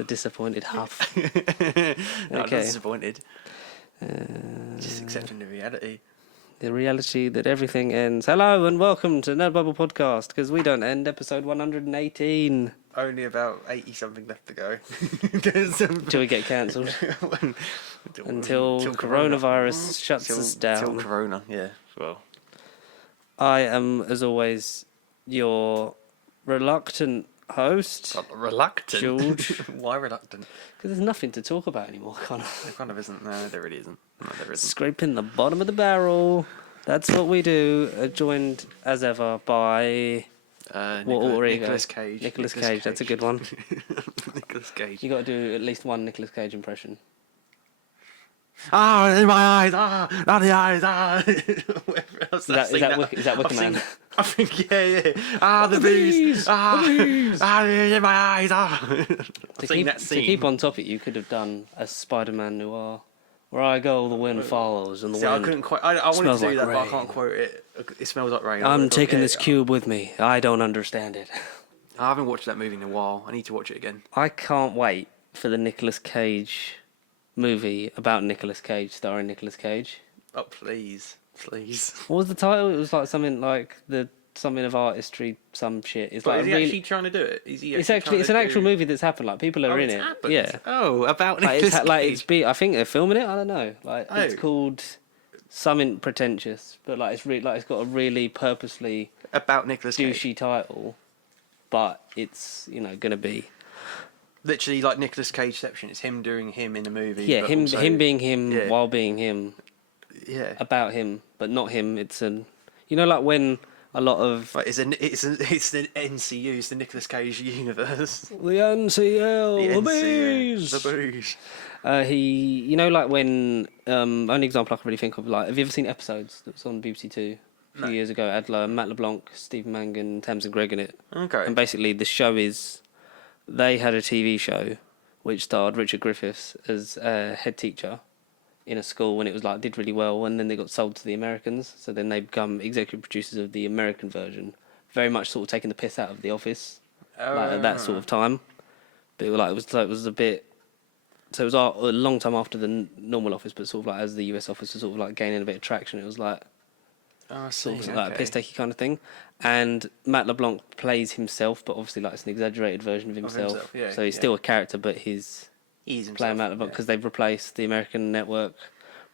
The disappointed huff. Not Okay. disappointed. Just accepting the reality. The reality that everything ends. Hello and welcome to Nerd Bubble Podcast, because we don't end episode 118. Only about 80 something left to go. Until we get cancelled. Until coronavirus shuts us down. Until corona, yeah. Well, I am, as always, your reluctant host, reluctant? George. Why reluctant? Because there's nothing to talk about anymore, Connor. There kind of isn't. No, there really isn't. No, there isn't. Scraping the bottom of the barrel. That's what we do. Joined, as ever, by... Nicolas Cage. Nicolas Cage, that's a good one. Nicolas Cage. You got to do at least one Nicolas Cage impression. Ah, in my eyes, not the eyes, Is that Wicker Man? I think, yeah. The bees, in my eyes, To keep on top of it, you could have done a Spider-Man noir. Where I go, the wind follows, and the wind I couldn't quite. I wanted to do like that, rain. but I can't quote it. It smells like rain. I'm taking this cube with me. I don't understand it. I haven't watched that movie in a while. I need to watch it again. I can't wait for the Nicolas Cage movie about Nicolas Cage, starring Nicolas Cage. Oh, please. What was the title? It was like something of artistry, some shit. It's But like is he actually trying to do it? it's an actual movie that's happened. Like people are in it. Happened. Yeah. Oh, about Like Nicolas Cage. I think they're filming it. I don't know. It's called something pretentious, but it's got a really purposely About Nicolas Cage. douchey title, but it's gonna be Literally like Nicolas Cageception. It's him doing him in a movie. yeah, but him also, being him while being him, about him, but not him. It's like when a lot of Right, it's the NCU, it's the Nicolas Cage universe. the NCL, the bees. The bees. He, like when only example I can really think of, like, have you ever seen Episodes that was on BBC Two a few years ago? It had Matt LeBlanc, Stephen Mangan, Tamsin Gregg in it. Okay. And basically the show is, they had a TV show which starred Richard Griffiths as a head teacher in a school when it was did really well, and then they got sold to the Americans, so then they become executive producers of the American version, very much sort of taking the piss out of The Office, at that sort of time. But it was a bit. So it was a long time after the normal Office, but sort of as the US Office was sort of gaining a bit of traction, it was sort of a piss takey kind of thing. And Matt LeBlanc plays himself, but obviously it's an exaggerated version of himself. So he's still a character, but he's playing Matt LeBlanc because they've replaced the American network.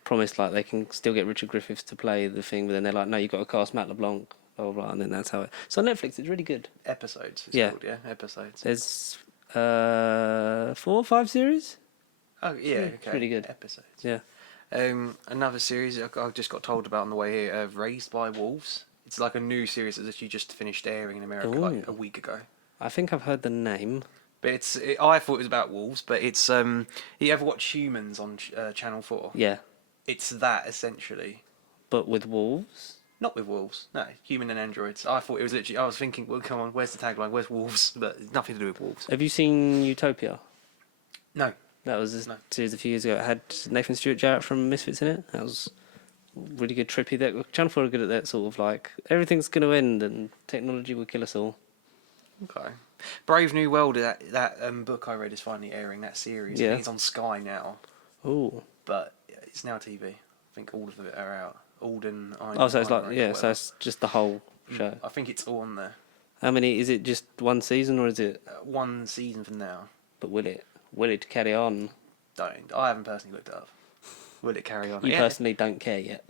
Promised they can still get Richard Griffiths to play the thing, but then they're like, no, you've got to cast Matt LeBlanc, blah, blah, blah, and then that's how it... So on Netflix, it's really good. Episodes, called, Episodes. There's 4 or 5 series? Oh, yeah, okay. It's really good. Episodes. Yeah. Another series I just got told about on the way here, Raised by Wolves. It's like a new series that's actually just finished airing in America a week ago. I think I've heard the name. But I thought it was about wolves, but it's... you ever watch Humans on Channel 4? Yeah. It's that, essentially. But with wolves? Not with wolves. No, human and androids. I thought it was literally... I was thinking, well, come on, where's the tagline? Where's wolves? But it's nothing to do with wolves. Have you seen Utopia? No. That was a series a few years ago. It had Nathan Stewart Jarrett from Misfits in it. That was really good, trippy. Channel 4 are good at that sort of everything's going to end and technology will kill us all. Okay. Brave New World, that book I read is finally airing, that series. Yeah. It's on Sky now. Ooh. But it's now TV. I think all of it are out. Alden, so it's so it's just the whole show. I think it's all on there. How many, is it just one season or is it? One season for now. But will it carry on? I haven't personally looked it up. Will it carry on? You personally don't care yet,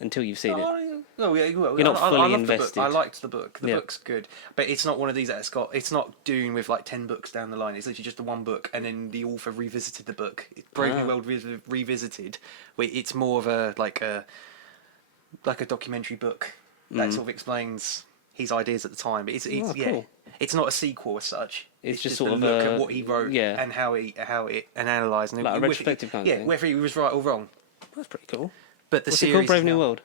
until you've seen it. No, yeah, you're not fully invested. I liked the book. The book's good, but it's not one of these it's not doing with 10 books down the line. It's literally just the one book, and then the author revisited the book. Brave New World revisited. It's more of a documentary book that sort of explains his ideas at the time. But cool. It's not a sequel as such. It's just sort of a look at what he wrote and how it and analysed. And a retrospective kind of thing. Yeah, whether he was right or wrong. That's pretty cool. But the What's series it called? Brave New World?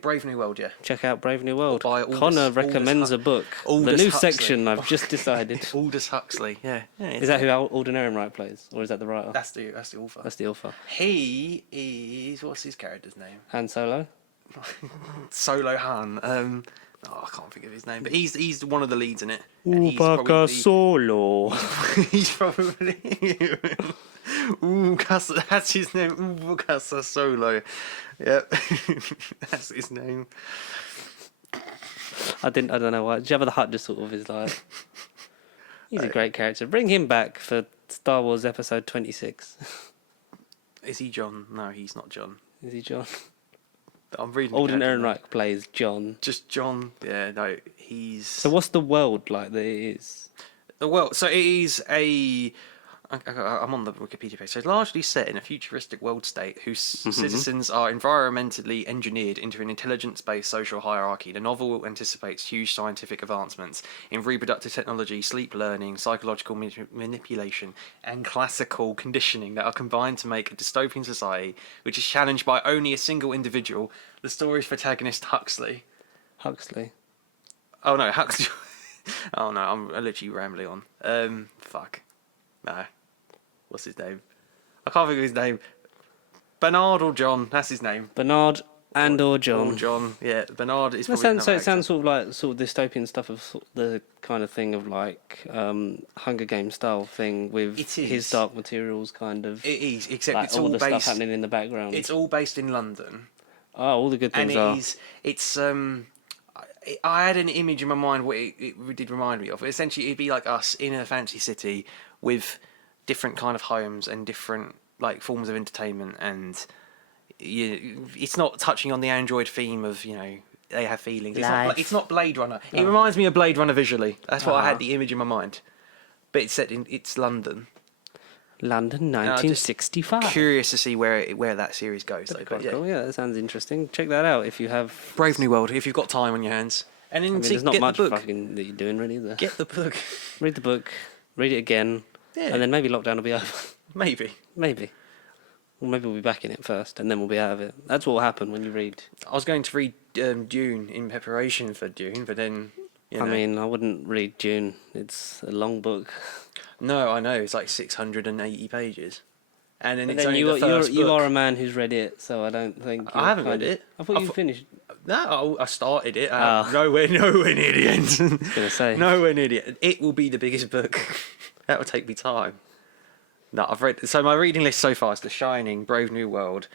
Brave New World, yeah. Check out Brave New World. By Connor recommends a book. The new Huxley. section, I've just decided. Aldous Huxley, yeah. Is that who Alden Ehrenreich plays? Or is that the writer? That's the author. That's the author. He is... What's his character's name? Han Solo? Solo Han. Oh, I can't think of his name, but he's one of the leads in it. And Solo. he's probably. That's his name. Casa Solo. Yep, that's his name. I don't know why. Jabba the Hutt just sort of is like. He's a great character. Bring him back for Star Wars Episode 26. Is he John? No, he's not John. Is he John? I'm reading. Alden Ehrenreich plays John. Just John. Yeah, no, he's. So what's the world like that it is? Well, so it is a. I'm on the Wikipedia page. So it's largely set in a futuristic world state whose citizens are environmentally engineered into an intelligence-based social hierarchy. The novel anticipates huge scientific advancements in reproductive technology, sleep learning, psychological manipulation, and classical conditioning that are combined to make a dystopian society which is challenged by only a single individual. The story's protagonist, Huxley. Huxley. Oh no, Huxley. Oh no, I'm literally rambling on. Fuck. No. What's his name? I can't think of his name. Bernard or John, that's his name. Bernard or John. Or John, yeah. Bernard is probably so it sounds sort of dystopian stuff of the kind of thing of like Hunger Games style thing with his Dark Materials kind of. It is, except like, it's all all the based, stuff happening in the background. It's all based in London. Oh, all the good things and it's I had an image in my mind what it did remind me of. Essentially, it'd be like us in a fancy city with different kind of homes and different like forms of entertainment, and it's not touching on the android theme of they have feelings. It's not Blade Runner. No. It reminds me of Blade Runner visually. That's what I had the image in my mind. But it's set in London. London, 1965. Curious to see where that series goes. Though, but cool. Yeah, that sounds interesting. Check that out if you have Brave New World. If you've got time on your hands, and then there's not get much the book. fucking that you're doing really. There. Get the book. Read the book. Read it again. Yeah. And then maybe lockdown will be over. Maybe. Or maybe we'll be back in it first, and then we'll be out of it. That's what will happen when you read. I was going to read Dune in preparation for Dune, but then. I mean, I wouldn't read Dune. It's a long book. No, I know. It's like 680 pages. And then it's then only the first book. You are a man who's read it, so I don't think... I haven't read it. I thought you finished... No, I started it. Nowhere near the end. I was going to say. Nowhere near the end. It will be the biggest book. That will take me time. No, I've read... So my reading list so far is The Shining, Brave New World,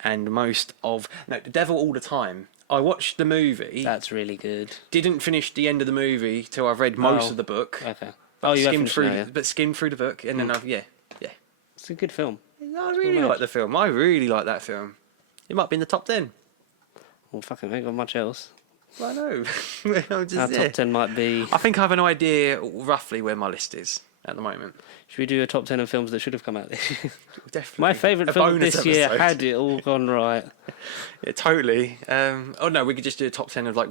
and The Devil All the Time. I watched the movie. That's really good. Didn't finish the end of the movie till I've read most of the book. Okay. Skimmed through the book, and then yeah. It's a good film. I really like the film. I really like that film. It might be in the top 10. Well, fucking ain't got much else. I know. Our top 10 might be... I think I have an idea roughly where my list is at the moment. Should we do a top 10 of films that should have come out this year? Definitely. My favourite film this year had it all gone right. Yeah, totally. We could just do a top 10 of like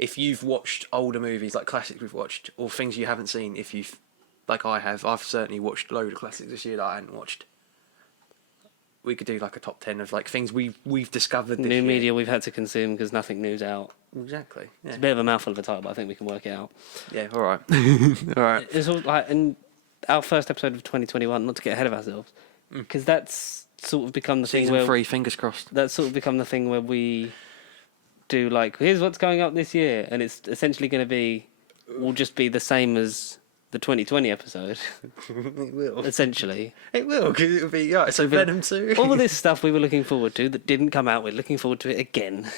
if you've watched older movies, like classics we've watched, or things you haven't seen. If you've, like I have, I've certainly watched a load of classics this year that I hadn't watched. We could do like a top 10 of like things we've discovered this year. New media we've had to consume because nothing new's out. Exactly. Yeah. It's a bit of a mouthful of a title, but I think we can work it out. Yeah. All right. All right. It's all like in our first episode of 2021. Not to get ahead of ourselves, because that's sort of become the thing Season where 3, fingers crossed. That's sort of become the thing where we do like, here's what's going up this year, and it's essentially going to be, will just be the same as the 2020 episode. It will. Essentially. It will, because it'll be, so Venom 2. All of this stuff we were looking forward to that didn't come out, we're looking forward to it again.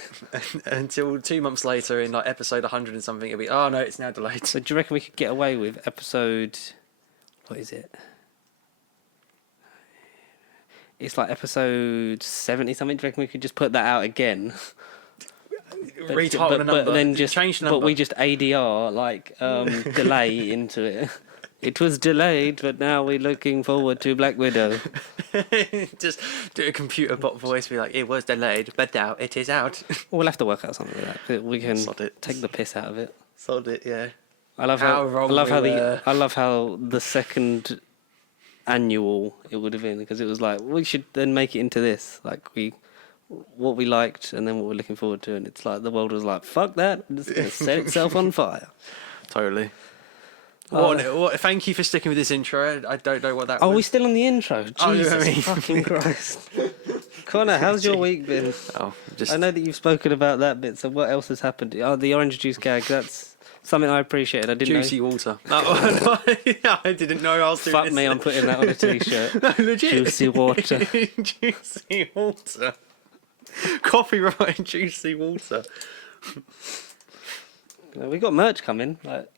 Until 2 months later in like episode 100 and something, it'll be, oh no, it's now delayed. So do you reckon we could get away with episode, what is it? It's like episode 70 something. Do you reckon we could just put that out again? Retitle the number. But then just change the number. But we just ADR like delay into it. It was delayed, but now we're looking forward to Black Widow. Just do a computer bot voice, be like, it was delayed, but now it is out. We'll have to work out something like that. We can Sod it. take the piss out of it. Sod it, yeah. I love how the second annual it would have been, because it was like we should then make it into this, like what we liked and then what we're looking forward to, and it's like the world was like, fuck that, it's gonna set itself on fire. Totally. What? Thank you for sticking with this intro. I don't know what that was. Are we still on the intro? Oh, Jesus fucking Christ. Connor, how's your week been? Oh, just I know that you've spoken about that bit, so what else has happened? Oh, the orange juice gag, that's something I appreciated. I didn't juicy know. water. No, I didn't know I was doing Fuck this. me, I'm putting that on a t-shirt. No, legit. Juicy water. Juicy water. Copyright juicy water. We got merch coming. Like,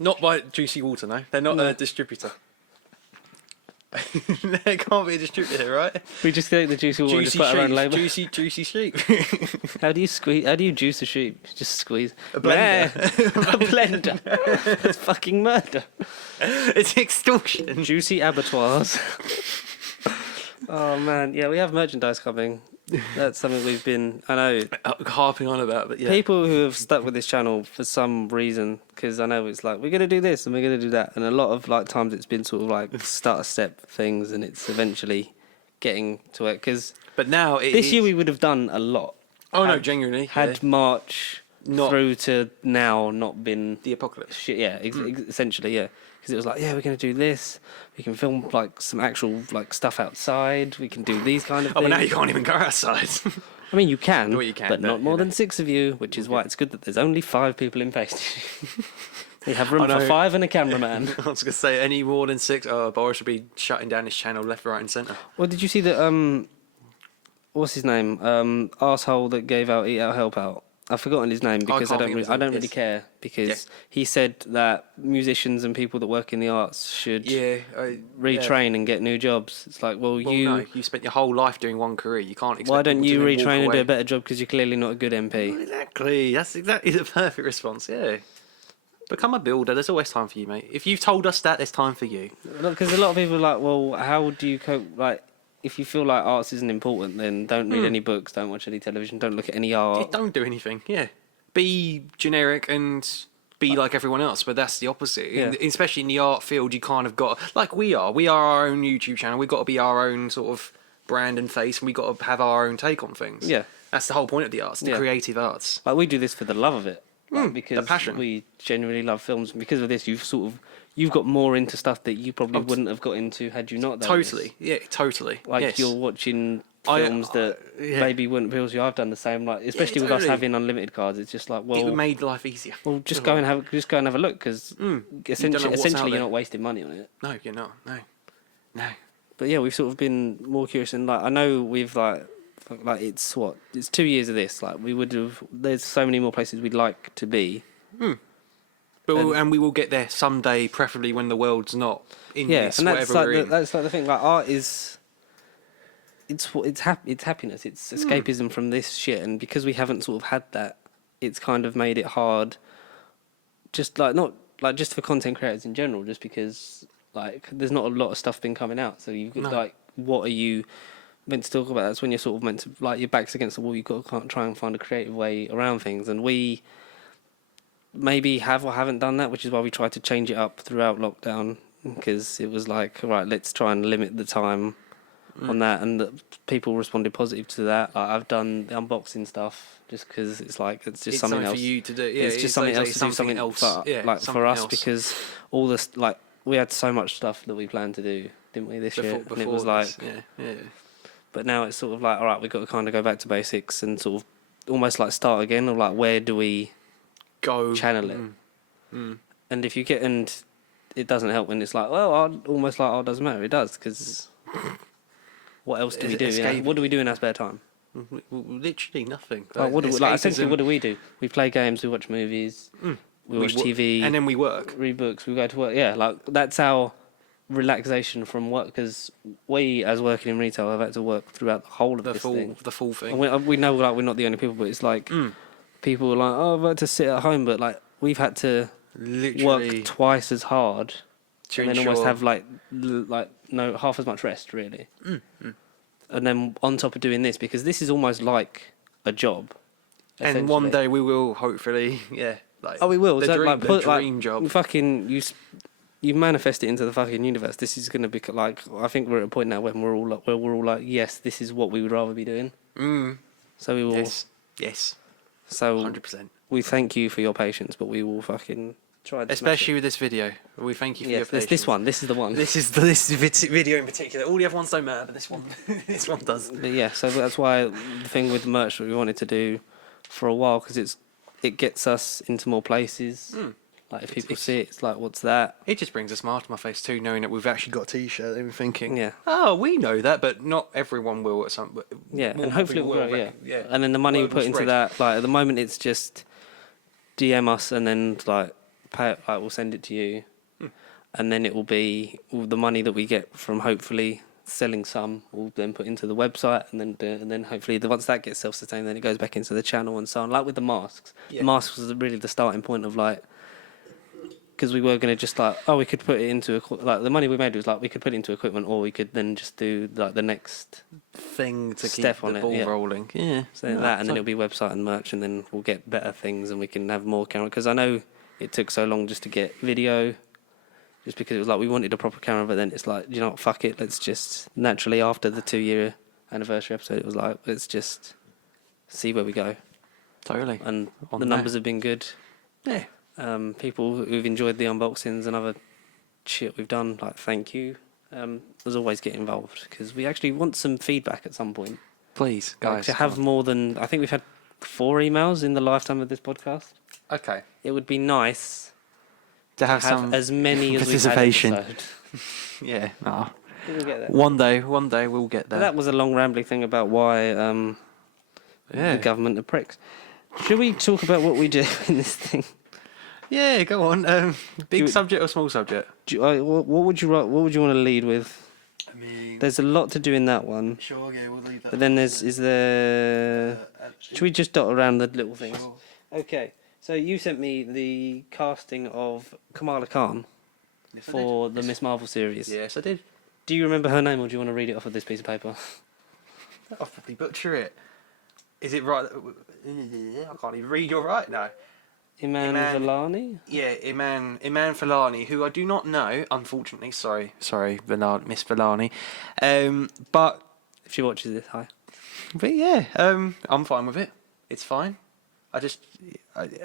Not by Juicy Water, no. They're not a distributor. There can't be a distributor, right? we just take the juicy water and just Juicy put our own sheep. label. Juicy sheep. How do you squeeze? How do you juice a sheep? Just squeeze. A blender. A blender. That's fucking murder. It's extortion. Juicy abattoirs. Oh man, yeah, we have merchandise coming. That's something we've been. I know Harping on about, but yeah. people who have stuck with this channel for some reason, because I know it's like we're gonna do this and we're gonna do that, and a lot of like times it's been sort of like start step things, and it's eventually getting to it. Because But now this year we would have done a lot. Oh no, genuinely. Had March Not- through to now not been the apocalypse. shit. Yeah, essentially, yeah. Because it was like, yeah, we're going to do this. We can film like some actual like stuff outside. We can do these kind of Oh, things. but now you can't even go outside. I mean, you can, Well, you can, but not but, more you know. than 6 of you, which is why it's good that there's only 5 people in face. We have room I for know. 5 and a cameraman. I was going to say, any more than 6, Boris would be shutting down his channel left, right and centre. Well, did you see that? What's his name? Arsehole that gave out Eat Out Help Out. I've forgotten his name because I can't don't. think of his I don't name, really yes. care because Yeah. he said that musicians and people that work in the arts should retrain and get new jobs. It's like, well, No, you spent your whole life doing one career. You can't expect why don't people you to then walk retrain and do away. a better job because you're clearly not a good MP? Exactly. That's exactly the perfect response. Yeah. Become a builder. There's always time for you, mate. If you've told us that, there's time for you. Because a lot of people are like, well, how do you cope? Like, if you feel like arts isn't important, then don't read any books, don't watch any television, don't look at any art. Don't do anything. Yeah. Be generic and be like everyone else, but that's the opposite. Yeah. Especially in the art field, you kind of got like we are. We are our own YouTube channel. We've got to be our own sort of brand and face, and we got to have our own take on things. Yeah. That's the whole point of the arts, the Yeah. creative arts. Like, we do this for the love of it. Like, because the passion. we genuinely love films. And because of this, you've got more into stuff that you probably wouldn't have got into had you not done Totally. this. Yeah, totally. Like, yes. you're watching films that yeah. maybe wouldn't appeal to you. I've done the same. Like, especially with us totally. having unlimited cards, it's just like, well, It made life easier. well, just go and have a look because know what's out essentially you're there. not wasting money on it. No, you're not. No. But yeah, we've sort of been more curious, and like I know we've like it's 2 years of this. Like, we would have. There's so many more places we'd like to be. But we will get there someday, preferably when the world's not in Yeah, this, and that's whatever like we're in. that's like the thing. Like, art is. It's happiness. It's escapism from this shit, and because we haven't sort of had that, it's kind of made it hard. Just like not like just for content creators in general, just because like there's not a lot of stuff been coming out. So you've got like, what are you meant to talk about? That's when you're sort of meant to, like, your back's against the wall. You've got to try and find a creative way around things, and we maybe have or haven't done that, which is why we tried to change it up throughout lockdown, because it was like, right, let's try and limit the time on that, and people responded positive to that. Like, I've done the unboxing stuff just because it's like it's something else for you to do. Yeah, it's just something like else to do, something else. for, Yeah, like something for us else. because all this, like, we had so much stuff that we planned to do, didn't we, this year? And it was like, yeah. but now it's sort of like, all right, we've got to kind of go back to basics and sort of almost like start again, or like, where do we Go channel it? And if you get, and it doesn't help when it's like, well, almost like, oh, it doesn't matter. It does, because what else do we do? You know? What do we do in our spare time? Literally nothing. Like, what do we, like, essentially, what do we do? We play games, we watch movies, we watch TV, and then we work. read books, we go to work. Yeah, like, that's our relaxation from work, because we, as working in retail, have had to work throughout the whole of The this full thing. thing. And we know, like, we're not the only people, but it's like people are like, oh, I've had to sit at home, but like, we've had to Literally work twice as hard to and then almost ensure- have like no half as much rest, really. And then on top of doing this, because this is almost like a job. And one essentially. day we will hopefully, like, Oh, we will. The So, dream, like, the put, dream like, job. Fucking you manifest it into the fucking universe. This is gonna be like, I think we're at a point now when we're all like, yes, this is what we would rather be doing. So we will. Yes. So 100%. we thank you for your patience, but we will fucking tried. To Especially with this video. We thank you for your patience. this one. This is the one. This video in particular. All the other ones don't matter, but this one, this one does. But yeah, so that's why the thing with the merch that we wanted to do for a while, because it gets us into more places. Like if people see it, it's like, what's that? It just brings a smile to my face too, knowing that we've actually got a T-shirt. And thinking, Yeah. oh, we know that, but not everyone will at some. But Yeah, more and hopefully it people will grow, yeah. And then the money we Word will put into spread. that, like at the moment it's just DM us and then like pay it, like we'll send it to you. And then it will be all the money that we get from hopefully selling some, we'll then put into the website, and then hopefully once that gets self-sustained, then it goes back into the channel and so on. Like with the masks, the masks was really the starting point of like, because we were going to just like, we could put it into like the money we made was like we could put it into equipment, or we could then just do like the next thing to step keep on the it, ball yeah. rolling. Yeah, So that, and then it'll be website and merch, and then we'll get better things, and we can have more camera. Because I know it took so long just to get video, just because it was like we wanted a proper camera, but then it's like, you know what, fuck it, let's just naturally after the 2-year anniversary episode, it was like, let's just see where we go. Totally. And On the numbers have been good. Yeah. People who've enjoyed the unboxings and other shit we've done, like, thank you. As always, get involved, because we actually want some feedback at some point. Please, Like, guys. to have more than, I think we've had 4 emails in the lifetime of this podcast. Okay. It would be nice To have some as many as participation. we've had episode. Yeah. Oh. We'll get there. One day we'll get there. That was a long rambling thing about why the government are pricks. Should we talk about what we do in this thing? Yeah, go on. Big you- subject or small subject? What would you write? What would you want to lead with? I mean, There's a lot to do in that one, sure, yeah, we'll leave that. but then is there? Should we just dot around the little things? Sure. Okay, so you sent me the casting of Kamala Khan for the Miss Marvel series. Yes, I did. Do you remember her name, or do you want to read it off of this piece of paper? I'll probably butcher it. Is it right? I can't even read your right now. Iman Vellani? Yeah, Iman Vellani, who I do not know, unfortunately. Sorry, Miss Vellani. But If she watches this, hi. yeah, I'm fine with it. It's fine.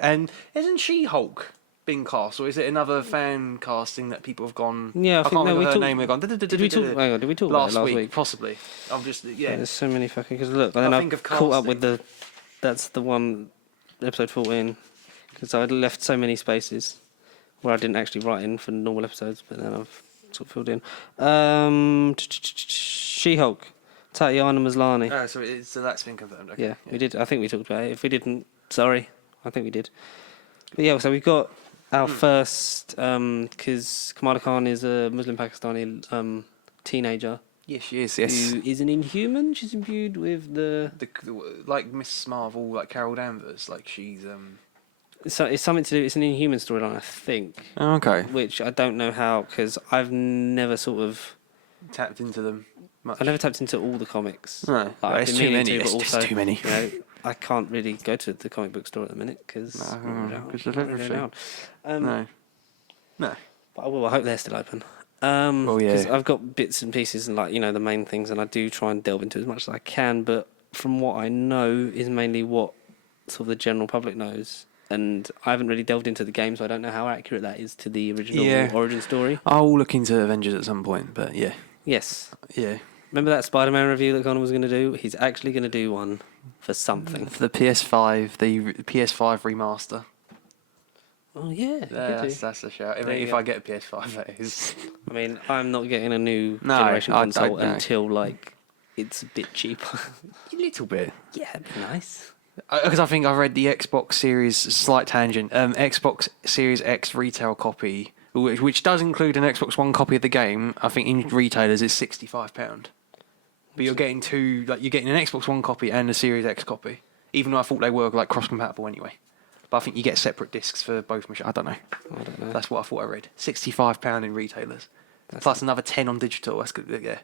And isn't She-Hulk being cast, or is it another fan casting that people have gone? Yeah, I think can't no, remember we her talked- name. We've gone. Did we talk? Hang on, did we talk about last it last week? week? Possibly. I'm just There's so many fucking. Because look, and then think I've of caught up with casting. the. That's the one, episode 14, because I left so many spaces where I didn't actually write in for normal episodes, but then I've sort of filled in. She-Hulk, Tatiana Maslany. Oh, so that's been confirmed. Okay. Yeah, we did. I think we talked about it. If we didn't, sorry, I think we did. But yeah, so we've got our first, because Kamala Khan is a Muslim Pakistani teenager. Yes, she is. Yes. Who is an Inhuman. She's imbued with the. Like Miss Marvel, like Carol Danvers, like she's So it's something to do. It's an Inhuman storyline, I think. Oh, okay. Which I don't know how, because I've never sort of. Tapped into them much. I never tapped into all the comics. No, Like, I've it's been too meaning many. to, but It's also, too many. You know, I can't really go to the comic book store at the minute because No. No. But I will. I hope they're still open. Well, yeah. 'Cause I've got bits and pieces and like, you know, the main things, and I do try and delve into as much as I can. But from what I know, is mainly what sort of the general public knows, and I haven't really delved into the game, so I don't know how accurate that is to the original origin story. I'll look into Avengers at some point, but yeah. Yes. Yeah. Remember that Spider-Man review that Connor was going to do? He's actually going to do one for something. For the PS5, the PS5 remaster. Oh yeah. That's a shout. There you If go. I get a PS5, that is. I mean, I'm not getting a new No, generation I console know. until like it's a bit cheaper. A little bit. Yeah, it'd be nice. Because I think I read the Xbox Series, slight tangent, Xbox Series X retail copy, which does include an Xbox One copy of the game. I think in retailers it's £65. But you're getting two, like you're getting an Xbox One copy and a Series X copy, even though I thought they were like cross-compatible anyway. But I think you get separate discs for both machines. I don't know. That's what I thought I read. £65 in retailers, plus another 10 on digital. That's good. Yeah,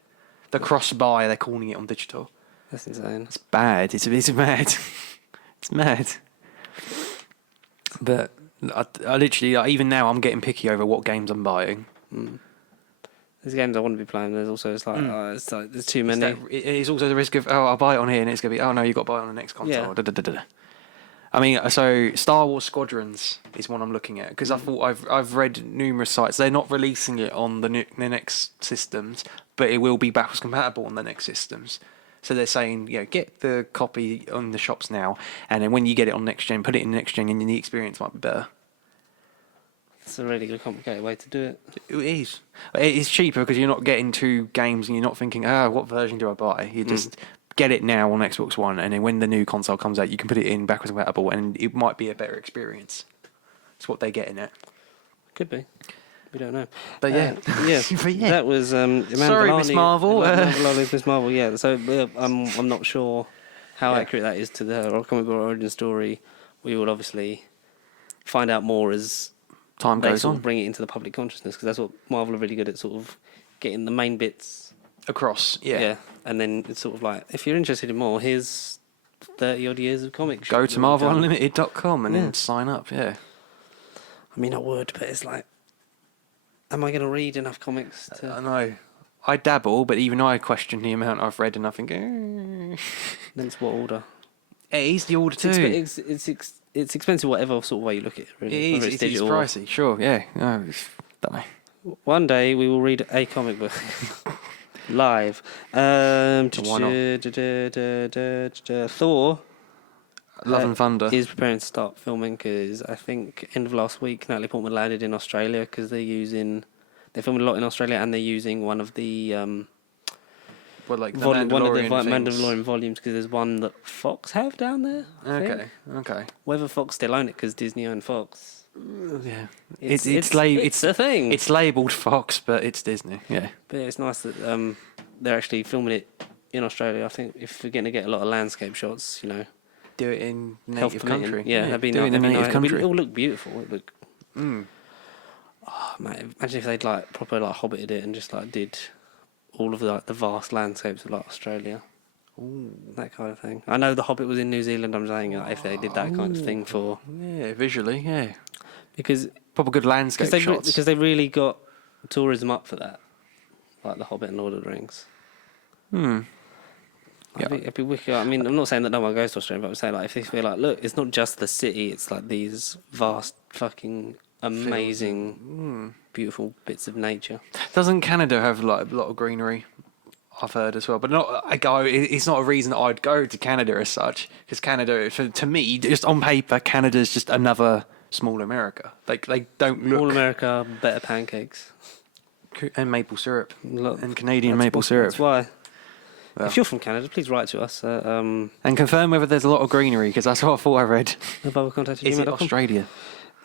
the cross-buy, they're calling it on digital. That's insane. It's bad. It's mad. It's mad. But I literally, like, even now, I'm getting picky over what games I'm buying. There's games I want to be playing. There's also it's like there's too many. It's also the risk of I'll buy it on here and it's gonna be no, you got to buy it on the next console. Yeah. Da, da, da, da, da. I mean, so Star Wars Squadrons is one I'm looking at because I thought I've read numerous sites. They're not releasing it on the next systems, but it will be backwards compatible on the next systems. So they're saying, get the copy on the shops now, and then when you get it on next gen, put it in next gen, and the experience might be better. It's a really good, complicated way to do it. It is. It's cheaper because you're not getting 2 games and you're not thinking, what version do I buy? You just get it now on Xbox One, and then when the new console comes out, you can put it in backwards compatible, and it might be a better experience. That's what they're getting at. Could be. We don't know. But yeah. But yeah. That was Sorry, Miss Marvel. Miss Marvel, yeah. So I'm not sure how accurate that is to the comic book origin story. We will obviously find out more as time they goes sort on. of bring it into the public consciousness, because that's what Marvel are really good at, sort of getting the main bits across. Yeah. And then it's sort of like, if you're interested in more, here's 30 odd years of comics. Go to marvelunlimited.com and then sign up. Yeah. I mean, I would, but it's like, am I going to read enough comics to... I know. I dabble, but even I question the amount I've read, and I think, Then it's what order? It is the order too. It's expensive, whatever sort of way you look at it. Really. It is pricey, sure, yeah. No, don't know. One day we will read a comic book live. Why not? Thor. Love and Thunder is preparing to start filming because I think end of last week Natalie Portman landed in Australia because they're filming a lot in Australia, and they're using one of the one of the Mandalorian volumes, because there's one that Foxx have down there. Okay. Whether Foxx still own it because Disney own Fox. Yeah, it's a thing. It's labelled Fox, but it's Disney. Yeah, but it's nice that they're actually filming it in Australia. I think if we're going to get a lot of landscape shots, do it in native country. Yeah, that'd be nice. Do it in a native country. It'll look beautiful. Oh, mate, imagine if they'd proper hobbited it and just did all of the vast landscapes of Australia. Ooh. That kind of thing. I know The Hobbit was in New Zealand. I'm saying if they did that kind of thing for visually, because proper good landscape shots. Because they really got tourism up for that, like The Hobbit and Lord of the Rings. It'd be wicked. I mean, I'm not saying that no one goes to Australia, but I'm saying if they feel look, it's not just the city. It's these vast, fucking amazing, beautiful bits of nature. Doesn't Canada have a lot of greenery? I've heard as well, but it's not a reason that I'd go to Canada as such, because Canada, to me, just on paper, Canada's just another small America. They don't look... Small America, better pancakes. And maple syrup. And Canadian maple syrup. That's why. Well, if you're from Canada, please write to us. And confirm whether there's a lot of greenery, because that's what I thought I read. Is it Australia?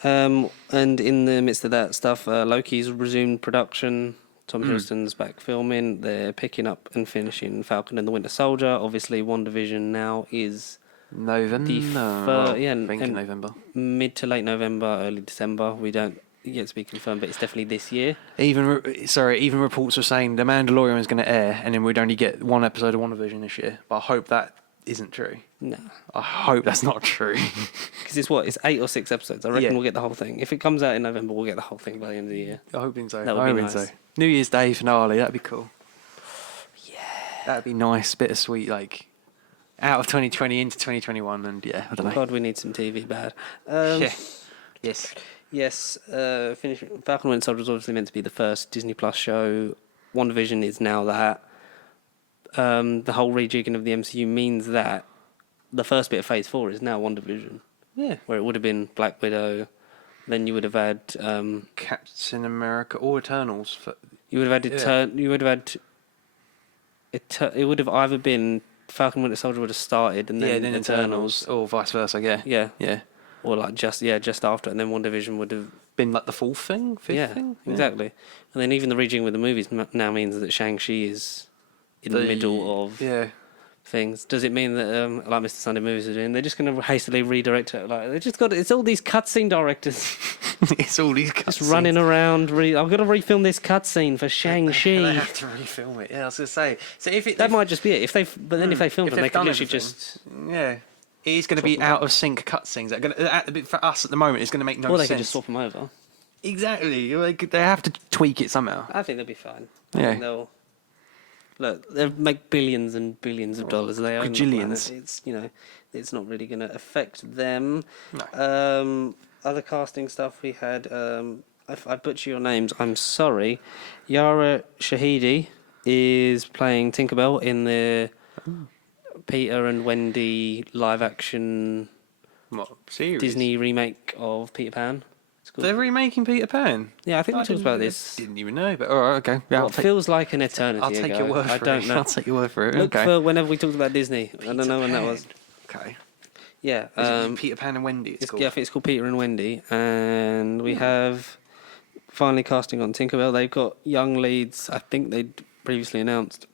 And in the midst of that stuff, Loki's resumed production. Tom Hiddleston's back filming. They're picking up and finishing Falcon and the Winter Soldier. Obviously, WandaVision now is November. November. Mid to late November, early December. We don't yet to be confirmed, but it's definitely this year. Even reports are saying The Mandalorian is going to air, and then we'd only get one episode of WandaVision this year. But I hope that isn't true. No. I hope that's not true. Because it's 8 or 6 episodes. I reckon we'll get the whole thing. If it comes out in November, we'll get the whole thing by the end of the year. I'm hoping so. That would be nice. New Year's Day finale, that'd be cool. Yeah. That'd be nice, bittersweet, out of 2020 into 2021, and I don't know. God, we need some TV bad. Yes. Finish. Falcon and Winter Soldier was obviously meant to be the first Disney Plus show. WandaVision is now that. The whole rejigging of the MCU means that the first bit of Phase 4 is now WandaVision. Yeah. Where it would have been Black Widow, then you would have had Captain America or Eternals. You would have had it would have either been Falcon Winter Soldier would have started and then Eternals, or vice versa. Yeah. Or just after, and then WandaVision would have been the fourth thing, fifth thing. Exactly. And then even the rejigging with the movies now means that Shang-Chi is in the middle of things. Does it mean that, like Mr. Sunday Movies are doing, they're just going to hastily redirect it? They just got it's all these cutscene directors. It's all these cutscenes. Just running around. I've got to refilm this cutscene for Shang-Chi. They have to refilm it. Yeah, I was going to say. So that might just be it. If they filmed it, they could literally just. Yeah. It is going to be out of sync cutscenes. For us at the moment, it's going to make no sense. Or they could just swap them over. Exactly. They have to tweak it somehow. I think they'll be fine. Yeah. Look, they make billions and billions of dollars. They own Gajillions. It's it's not really going to affect them. No. Other casting stuff we had. I butcher your names. I'm sorry. Yara Shahidi is playing Tinkerbell in the Peter and Wendy live action What series? Disney remake of Peter Pan. It's called. They're remaking Peter Pan. Yeah, I think we talked about this. Didn't even know, but all right, okay. Yeah, What feels like an eternity I'll take ago. your word for I don't it. know. I'll take your word for it. Look okay. for whenever we talked about Disney. I don't know when that was. Okay. Yeah. Is it Peter Pan and Wendy? It's called. Yeah, I think it's called Peter and Wendy, and we have finally casting on Tinkerbell. They've got young leads. I think they'd previously announced.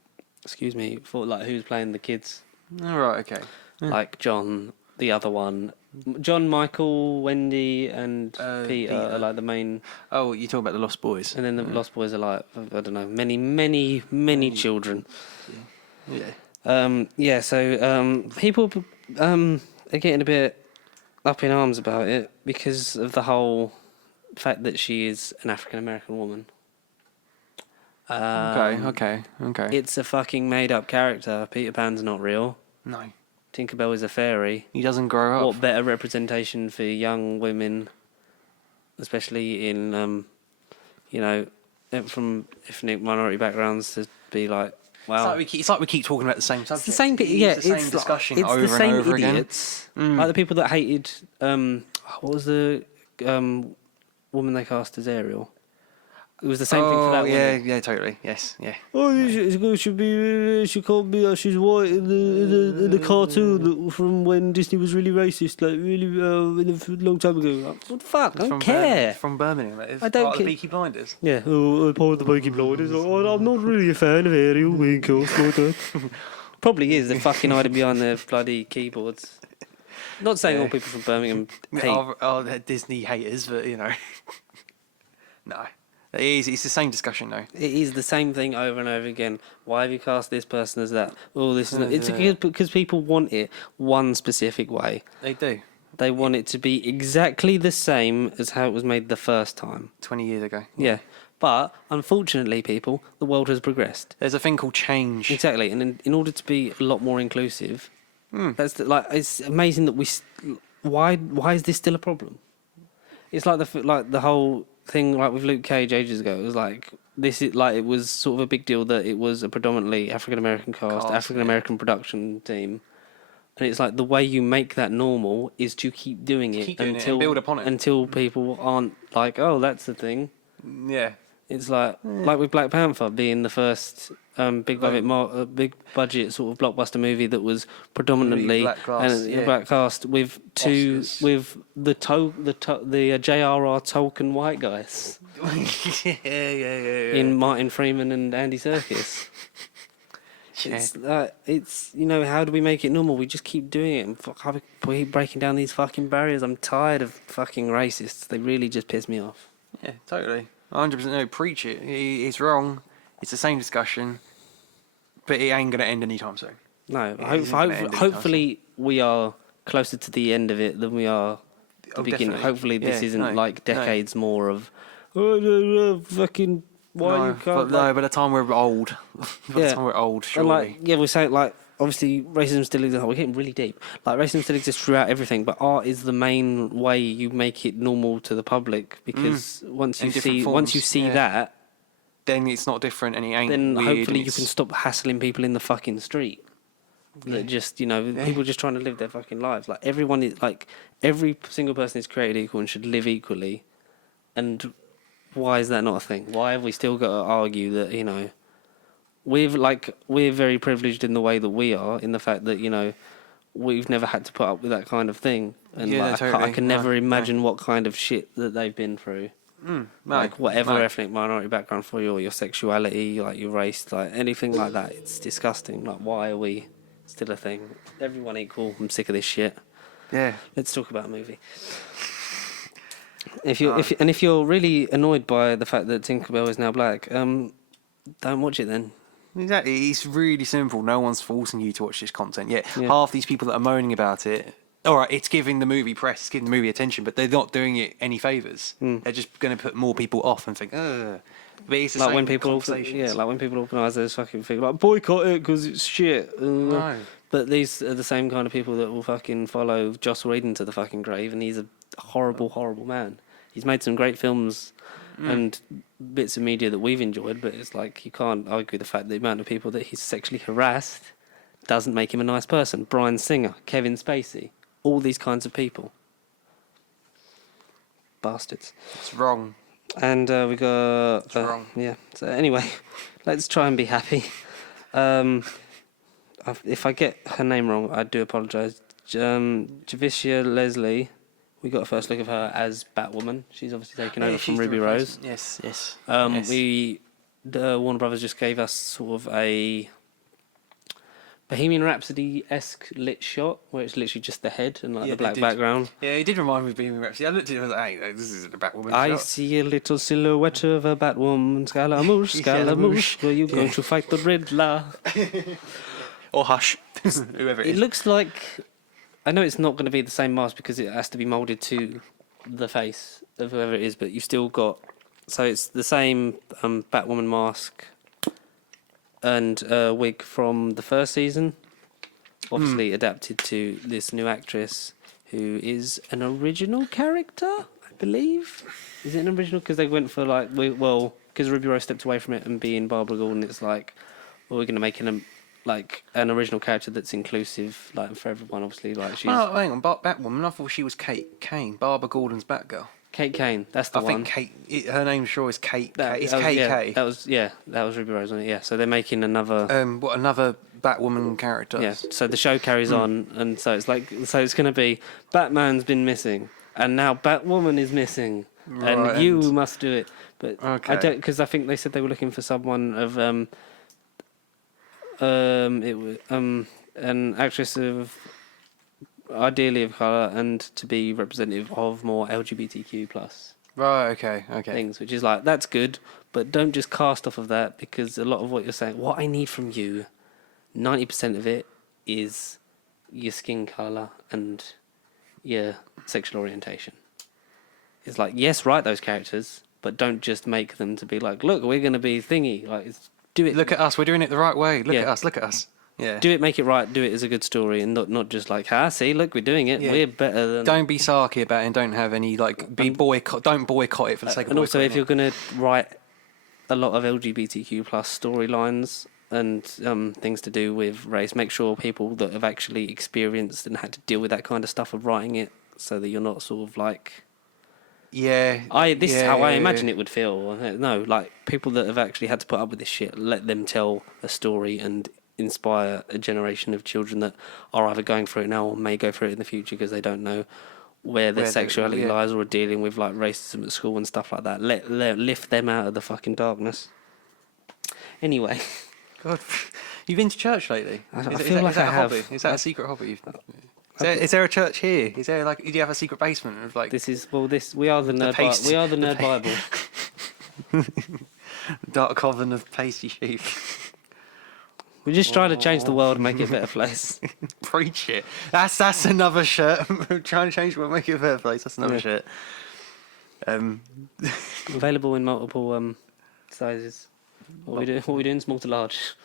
Excuse me, for like who's playing the kids. All right. Okay. Yeah. Like John, the other one. John, Michael, Wendy, and Peter are like the main. Oh, you talking about the Lost Boys? And then the Lost Boys are like, I don't know, many children. Yeah. So people are getting a bit up in arms about it because of the whole fact that she is an African American woman. Okay. It's a fucking made up character. Peter Pan's not real. No. Tinkerbell is a fairy. He doesn't grow up. What better representation for young women, especially in, from ethnic minority backgrounds, to be like, wow. It's like we keep talking about the same subject. It's the same. It's the same discussion it's over the same and over idiots, again. like the people that hated. What was the woman they cast as Ariel? It was the same thing for that one. Yeah, totally. Yes, yeah. Oh, should be. She can't be. She's white in the cartoon from when Disney was really racist, like really a long time ago. What the fuck? I don't care. From Birmingham, that is. I don't part of care. the Peaky Blinders. Yeah. Oh, part of the Peaky Blinders. I'm not really a fan of Ariel being cast like that. Probably is. They're fucking hiding behind their bloody keyboards. Not saying all people from Birmingham hate. They're Disney haters, but no. It's the same discussion, though. It is the same thing over and over again. Why have you cast this person as that? Oh, this is not. It's because people want it one specific way. They do. They want it to be exactly the same as how it was made the first time. 20 years ago. Yeah. But, unfortunately, people, the world has progressed. There's a thing called change. Exactly. And in order to be a lot more inclusive, it's amazing that why is this still a problem? It's like the whole thing like with Luke Cage ages ago. It was like it was sort of a big deal that it was a predominantly African American cast, African American production team, and it's like the way you make that normal is to keep doing it and build upon it until people aren't like, oh, that's the thing. Yeah, it's like with Black Panther being the first big budget sort of blockbuster movie that was predominantly black cast with the J.R.R. Tolkien white guys. yeah. In Martin Freeman and Andy Serkis. It's how do we make it normal? We just keep doing it and we keep breaking down these fucking barriers. I'm tired of fucking racists. They really just piss me off. Yeah, totally. 100% no, preach it. It's wrong. It's the same discussion, but it ain't going to end anytime soon. No, hopefully we are closer to the end of it than we are the beginning. Definitely. Hopefully this isn't like decades more of fucking why you can't. By the time we're old, surely. We're saying obviously racism still exists. We're getting really deep. Like racism still exists throughout everything, but art is the main way you make it normal to the public because once you see that, then it's not different and it ain't then weird. Hopefully you can stop hassling people in the fucking street. That just people just trying to live their fucking lives. Like everyone is every single person is created equal and should live equally. And why is that not a thing? Why have we still got to argue that we're very privileged in the way that we are, in the fact that we've never had to put up with that kind of thing, and I can never imagine what kind of shit that they've been through. Whatever ethnic minority background for you, or your sexuality, like your race, like anything like that, it's disgusting. Like, why are we still a thing? Everyone equal. I'm sick of this shit. Yeah. Let's talk about a movie. If you're really annoyed by the fact that Tinkerbell is now black, don't watch it then. Exactly. It's really simple. No one's forcing you to watch this content. Yet half these people that are moaning about it, all right, it's giving the movie press, it's giving the movie attention, but they're not doing it any favours. They're just going to put more people off and think, ugh. But it's the same when people conversations. like when people organise those fucking things, like boycott it because it's shit. No. But these are the same kind of people that will fucking follow Joss Whedon to the fucking grave, and he's a horrible, horrible man. He's made some great films and bits of media that we've enjoyed, but it's like you can't argue the fact that the amount of people that he's sexually harassed doesn't make him a nice person. Bryan Singer, Kevin Spacey, all these kinds of people. Bastards. It's wrong. And we got... It's wrong. Yeah. So anyway, let's try and be happy. If I get her name wrong, I do apologise. Javicia Leslie, we got a first look of her as Batwoman. She's obviously taken over from Ruby Rose. Yes, yes. The Warner Brothers just gave us sort of a Bohemian Rhapsody-esque lit shot, where it's literally just the head and like the black background. Yeah, it did remind me of Bohemian Rhapsody. I looked at it and was like, hey, this isn't a Batwoman I shot. see a little silhouette of a Batwoman. Scaramouche, Scaramouche, were you going to fight the Riddler? Or Hush, whoever it is. It looks like... I know it's not going to be the same mask because it has to be moulded to the face of whoever it is, but you've still got... So it's the same Batwoman mask and wig from the first season, obviously adapted to this new actress who is an original character, I believe. Is it an original? Because they went for like... Well, because Ruby Rose stepped away from it and being Barbara Gordon, it's like, well, we're going to make an original character that's inclusive, like for everyone. Obviously, like she's. Oh, hang on, Batwoman. I thought she was Kate Kane, Barbara Gordon's Batgirl. Kate Kane, that's the one. I think Kate. Her name sure is Kate. It's that was, KK. That was Ruby Rose on it. Yeah, so they're making another. Another Batwoman character? Yeah. So the show carries on, and so it's going to be Batman's been missing, and now Batwoman is missing, and you must do it. But okay. I don't, because I think they said they were looking for someone of an actress of ideally of colour and to be representative of more LGBTQ plus okay things, which is like, that's good, but don't just cast off of that, because a lot of what you're saying, what I need from you, 90% of it is your skin colour and your sexual orientation. It's like, yes, write those characters, but don't just make them to be like, look, we're going to be thingy, like do it. Look at us. We're doing it the right way. Look at us. Look at us. Yeah. Do it. Make it right. Do it as a good story, and not just like, see, look, we're doing it. Yeah. We're better than. Don't be sarky about it, and don't have any like don't boycott it for the sake of. And also, if you're going to write a lot of LGBTQ plus storylines and things to do with race, make sure people that have actually experienced and had to deal with that kind of stuff are writing it, so that you're not sort of like. Yeah. This is how I imagine it would feel. No, like people that have actually had to put up with this shit, let them tell a story and inspire a generation of children that are either going through it now or may go through it in the future because they don't know where their sexuality lies or are dealing with like racism at school and stuff like that. Lift them out of the fucking darkness. Anyway. God, you've been to church lately? I feel like I have. Is that a secret hobby? Is there a church here? Is there like? Do you have a secret basement of like? We are the nerd. We are the nerd Bible. Dark coven of pasty sheep. We're just trying to change the world and make it a better place. Preach it. That's another shirt. We're trying to change the world, make it a better place. That's another shirt. Available in multiple sizes. What are we doing? Small to large.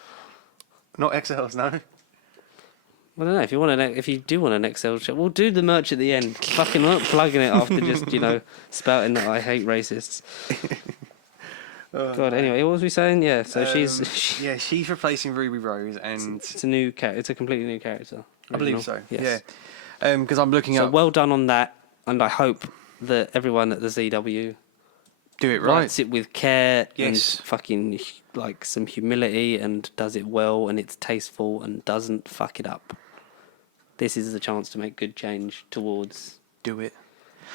Not XLs, no. I don't know, if you do want an XL shirt, we'll do the merch at the end. Fucking not plugging it after just, spouting that I hate racists. God, anyway, what was we saying? Yeah, so she's replacing Ruby Rose, and it's a new it's a completely new character. I believe so. Yes. Yeah. Because I'm looking up. So well done on that, and I hope that everyone at the ZW do it right. Writes it with care and Yes. fucking like some humility and does it well and it's tasteful and doesn't fuck it up. This is the chance to make good change towards. Do it.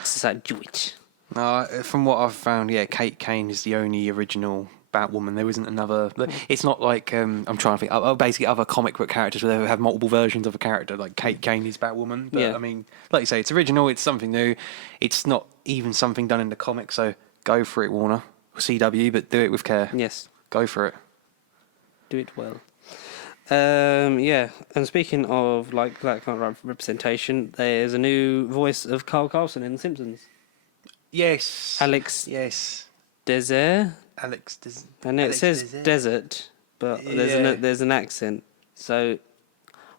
So do it. From what I've found, Kate Kane is the only original Batwoman. There isn't another. It's not like I'm trying to think. Basically, other comic book characters where they have multiple versions of a character. Like Kate Kane is Batwoman. But I mean, like you say, it's original. It's something new. It's not even something done in the comics. So go for it, Warner, CW, but do it with care. Yes. Go for it. Do it well. And speaking of like that kind of representation, there's a new voice of Carl Carlson in The Simpsons. Yes. Alex. Yes. Desert. Alex. I know it says desert, but there's an accent. So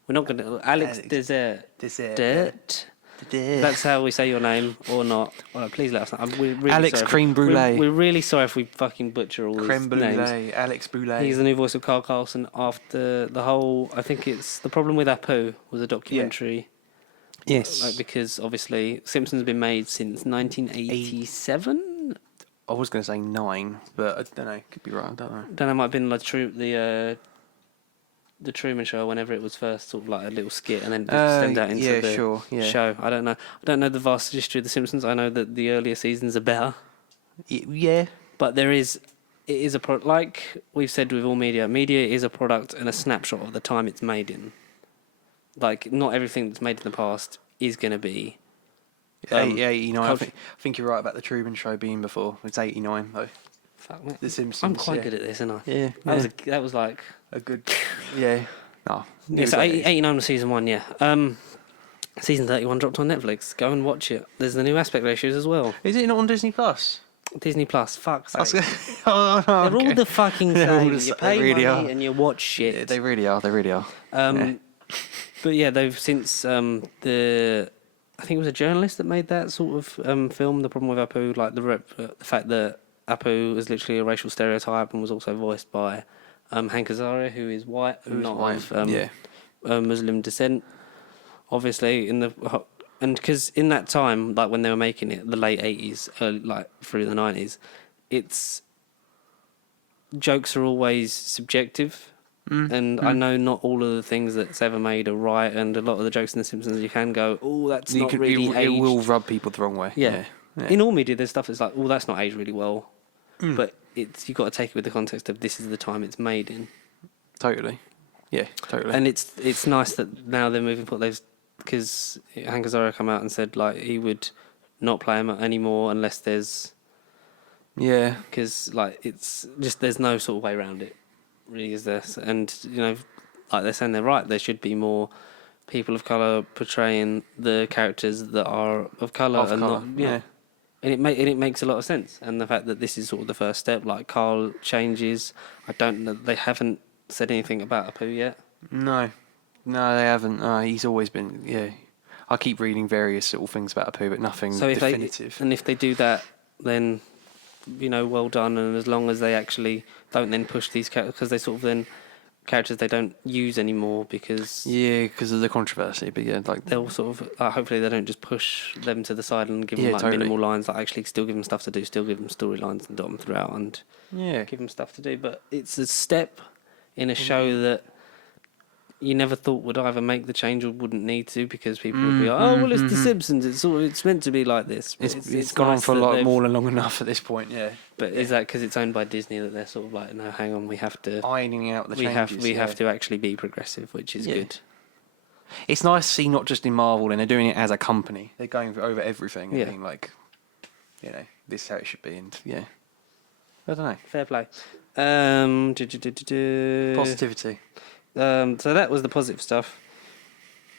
We're not going to... Alex Dessert. Dessert. That's how we say your name, or not. Well, please let us know. We're really Alex sorry Creme Brulee. We're really sorry if we fucking butcher all Creme these names. Brulee. Alex Brulee. He's the new voice of Carl Carlson after the whole... I think it's... The Problem with Apu was a documentary. Yes. Like, because, obviously, Simpsons have been made since 1987? I was going to say 9, but I don't know. Could be right. I don't know. Don't know, it might have been like the Truman Show, whenever it was first sort of like a little skit and then extend out into the show. I don't know. I don't know the vast history of The Simpsons. I know that the earlier seasons are better. Yeah. But it is a product, like we've said with all media is a product and a snapshot of the time it's made in. Like, not everything that's made in the past is going to be... 89. I think you're right about the Truman Show being before. It's 89, though. Fuck, man. The Simpsons. I'm quite good at this, aren't I? Yeah. That was like... a good... Yeah. No. Yeah, so 89 was season 1, yeah. Season 31 dropped on Netflix. Go and watch it. There's the new aspect ratios as well. Is it not on Disney Plus? Disney Plus, fuck's sake. Oh, no, They're all the fucking same. You pay really money are. and you watch shit. Yeah, they really are. But yeah, they've since I think it was a journalist that made that sort of film. The Problem with Apu, like the fact that Apu is literally a racial stereotype and was also voiced by Hank Azaria, who is white and not of Muslim descent. Obviously, and because in that time, like when they were making it, the late 80s, like through the 90s, jokes are always subjective. And I know not all of the things that's ever made are right, and a lot of the jokes in The Simpsons you can go, oh, that's not really aged. It will rub people the wrong way. Yeah. In all media, there's stuff that's like, oh, that's not aged really well. But you've got to take it with the context of this is the time it's made in. Totally. Yeah, totally. And it's nice that now they're moving forward. Because Hank Azaria come out and said like he would not play him anymore unless there's... Yeah. Because like it's just, there's no sort of way around it. Really is this, and like they're saying, they're right. There should be more people of color portraying the characters that are of color, and it makes a lot of sense. And the fact that this is sort of the first step, like Carl changes. I don't know. They haven't said anything about Apu yet. No, they haven't. He's always been. Yeah, I keep reading various little things about Apu, but nothing definitive. If they do that, then well done. And as long as they actually don't then push these characters, because they sort of then characters they don't use anymore because of the controversy. But yeah, like they'll sort of hopefully they don't just push them to the side and give them like minimal lines. Like actually still give them stuff to do, still give them storylines and dot them throughout, and give them stuff to do. But it's a step in a show that you never thought would either make the change or wouldn't need to, because people would be like, oh well, it's The Simpsons. It's meant to be like this. It's gone on for a lot more than long enough at this point. Yeah. But is that because it's owned by Disney that they're sort of like, no, hang on, we have to ironing out the changes. We have to actually be progressive, which is good. It's nice to see not just in Marvel, and they're doing it as a company. They're going over everything and being like, this is how it should be, and I don't know. Fair play. Positivity. So that was the positive stuff.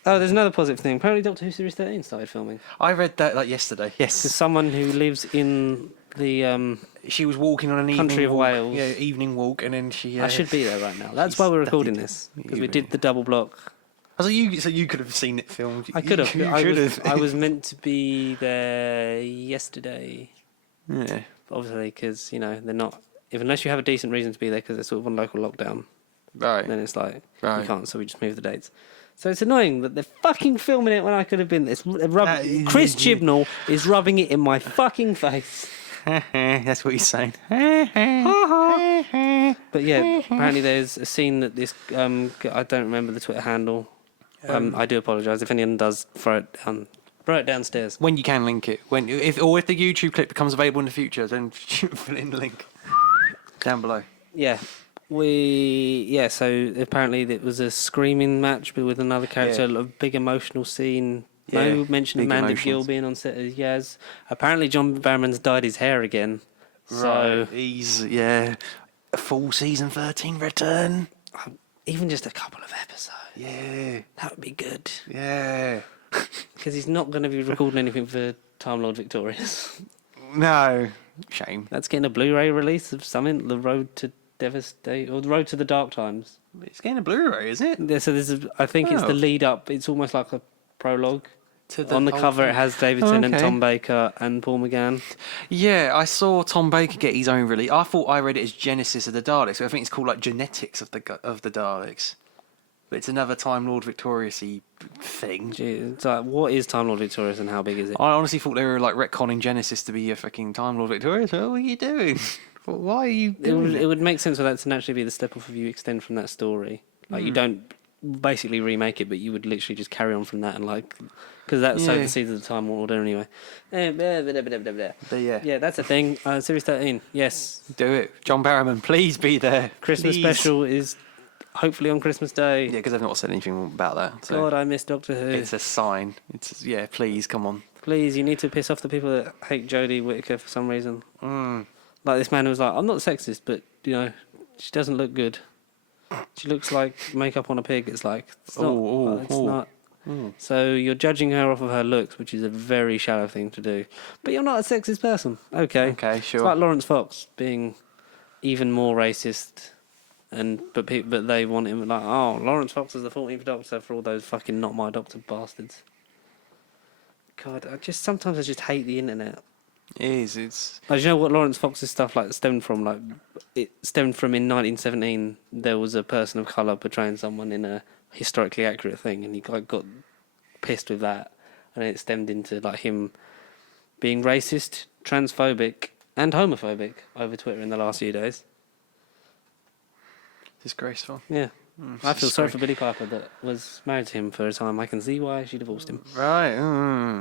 Oh, there's another positive thing. Apparently Doctor Who Series 13 started filming. I read that yesterday. Yes. Because someone who lives in the... she was walking on an country evening of walk. Wales. Yeah, evening walk, and then she... I should be there right now. That's why we're recording this. Because we did the double block. So you could have seen it filmed. I could have. I was meant to be there yesterday. Yeah. Obviously, because, they're not... Unless you have a decent reason to be there, because they're sort of on local lockdown. Right. Then it's like, you can't, so we just move the dates. So it's annoying that they're fucking filming it when I could have been there. Chris Chibnall is rubbing it in my fucking face. That's what he's saying. But yeah, apparently there's a scene that this... I don't remember the Twitter handle. I do apologise. If anyone does, throw it downstairs. When you can link it. If the YouTube clip becomes available in the future, then put in the link down below. Yeah. So apparently it was a screaming match, but with another character, a big emotional scene. No mention of Amanda Gill being on set as Yaz. Apparently John Barrowman's dyed his hair again. So he's a full season 13 return. Even just a couple of episodes. Yeah, that would be good. Yeah, because he's not going to be recording anything for Time Lord Victorious. No, shame. That's getting a Blu-ray release of something. The Road to Devastate or The Road to the Dark Times. It's getting a Blu-ray, is it? Yeah, so I think it's the lead up. It's almost like a prologue. On the cover, it has David Tennant, Tom Baker, and Paul McGann. Yeah, I saw Tom Baker get his own release. I thought I read it as Genesis of the Daleks, but I think it's called like Genetics of the Daleks. But it's another Time Lord Victorious-y thing. Jeez, it's like, what is Time Lord Victorious and how big is it? I honestly thought they were like retconning Genesis to be a fucking Time Lord Victorious. What are you doing? Why are you doing It would make sense for that to naturally be the step off if you extend from that story. Like, you don't basically remake it, but you would literally just carry on from that and like... Because that's so the seeds of the Time Lord anyway. But Yeah, that's a thing. Series 13, yes. Do it. John Barrowman, please be there. Christmas special is hopefully on Christmas Day. Yeah, because I've not said anything about that. So God, I miss Doctor Who. it's a sign. Please, come on. Please, you need to piss off the people that hate Jodie Whittaker for some reason. Like this man who was like, I'm not sexist, but, you know, she doesn't look good. She looks like makeup on a pig. It's like, it's not. So you're judging her off of her looks, which is a very shallow thing to do. But you're not a sexist person. Okay, sure. It's like Lawrence Fox being even more racist, but they want him like, oh, Lawrence Fox is the 14th Doctor for all those fucking not my Doctor bastards. God, sometimes I just hate the internet. It is. It's. Like, you know what Lawrence Fox's stuff stemmed from? Like, it stemmed from in 1917. There was a person of color portraying someone in a historically accurate thing, and he got pissed with that, and it stemmed into like him being racist, transphobic, and homophobic over Twitter in the last few days. Disgraceful. Yeah. I feel sorry for Billy Piper that was married to him for a time. I can see why she divorced him. Right.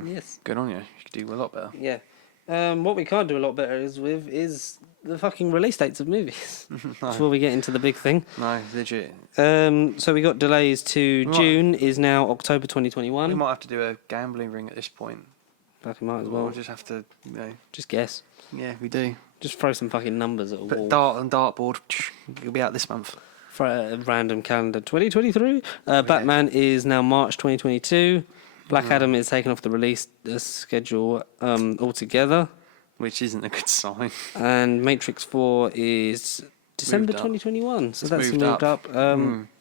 Yes. Good on you. You could do a lot better. Yeah. What we can't do a lot better is the fucking release dates of movies. Before we get into the big thing. No, legit. So we got delays to June is now October 2021. We might have to do a gambling ring at this point. Fucking might as well. We'll just have to, Just guess. Yeah, we do. Just throw some fucking numbers at a wall. Dartboard. It'll be out this month. For a random calendar. 2023. Batman is now March 2022. Black Adam is taken off the release schedule altogether. Which isn't a good sign. And Matrix 4 is December 2021. So that's moved up.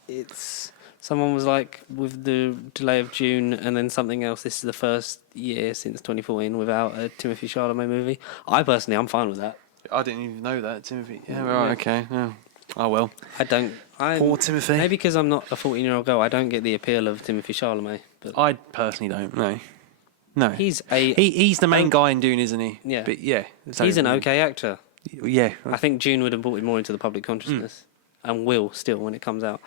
It's someone was like, with the delay of June and then something else, this is the first year since 2014 without a Timothy Chalamet movie. I'm fine with that. I didn't even know that, Timothy. Yeah, right, okay. Yeah. Oh, well. Poor Timothy. Maybe because I'm not a 14-year-old girl, I don't get the appeal of Timothy Chalamet. But I personally don't, no. No. He's the main guy in Dune, isn't he? Yeah. But yeah. He's an okay actor. Yeah. I think June would have brought him more into the public consciousness. And will still when it comes out.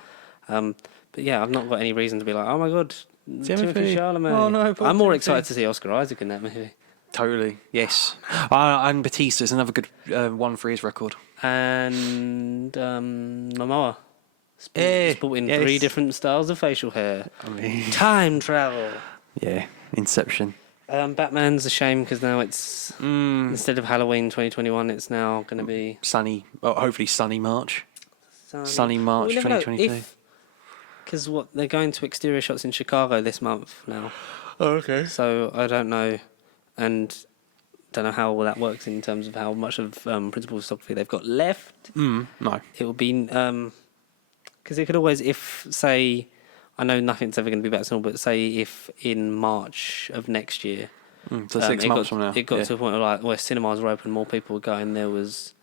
But yeah, I've not got any reason to be like, oh my God, Timothy Chalamet. Oh, no, I'm more excited to see Oscar Isaac in that movie. Totally. Yes. And Batista's another good one for his record. And Momoa. Sporting 3 different styles of facial hair. Time travel. Yeah, Inception. Batman's a shame because now it's instead of Halloween 2021, it's now going to be hopefully sunny March. Sunny March 2022. Because they're going to exterior shots in Chicago this month now. Oh, okay. So I don't know, and don't know how all that works in terms of how much of principal photography they've got left. No. It will be because it could always, if say, I know nothing's ever going to be back to normal, but say if in March of next year, so 6 months from now, it got to a point of where cinemas were open, more people were going. There was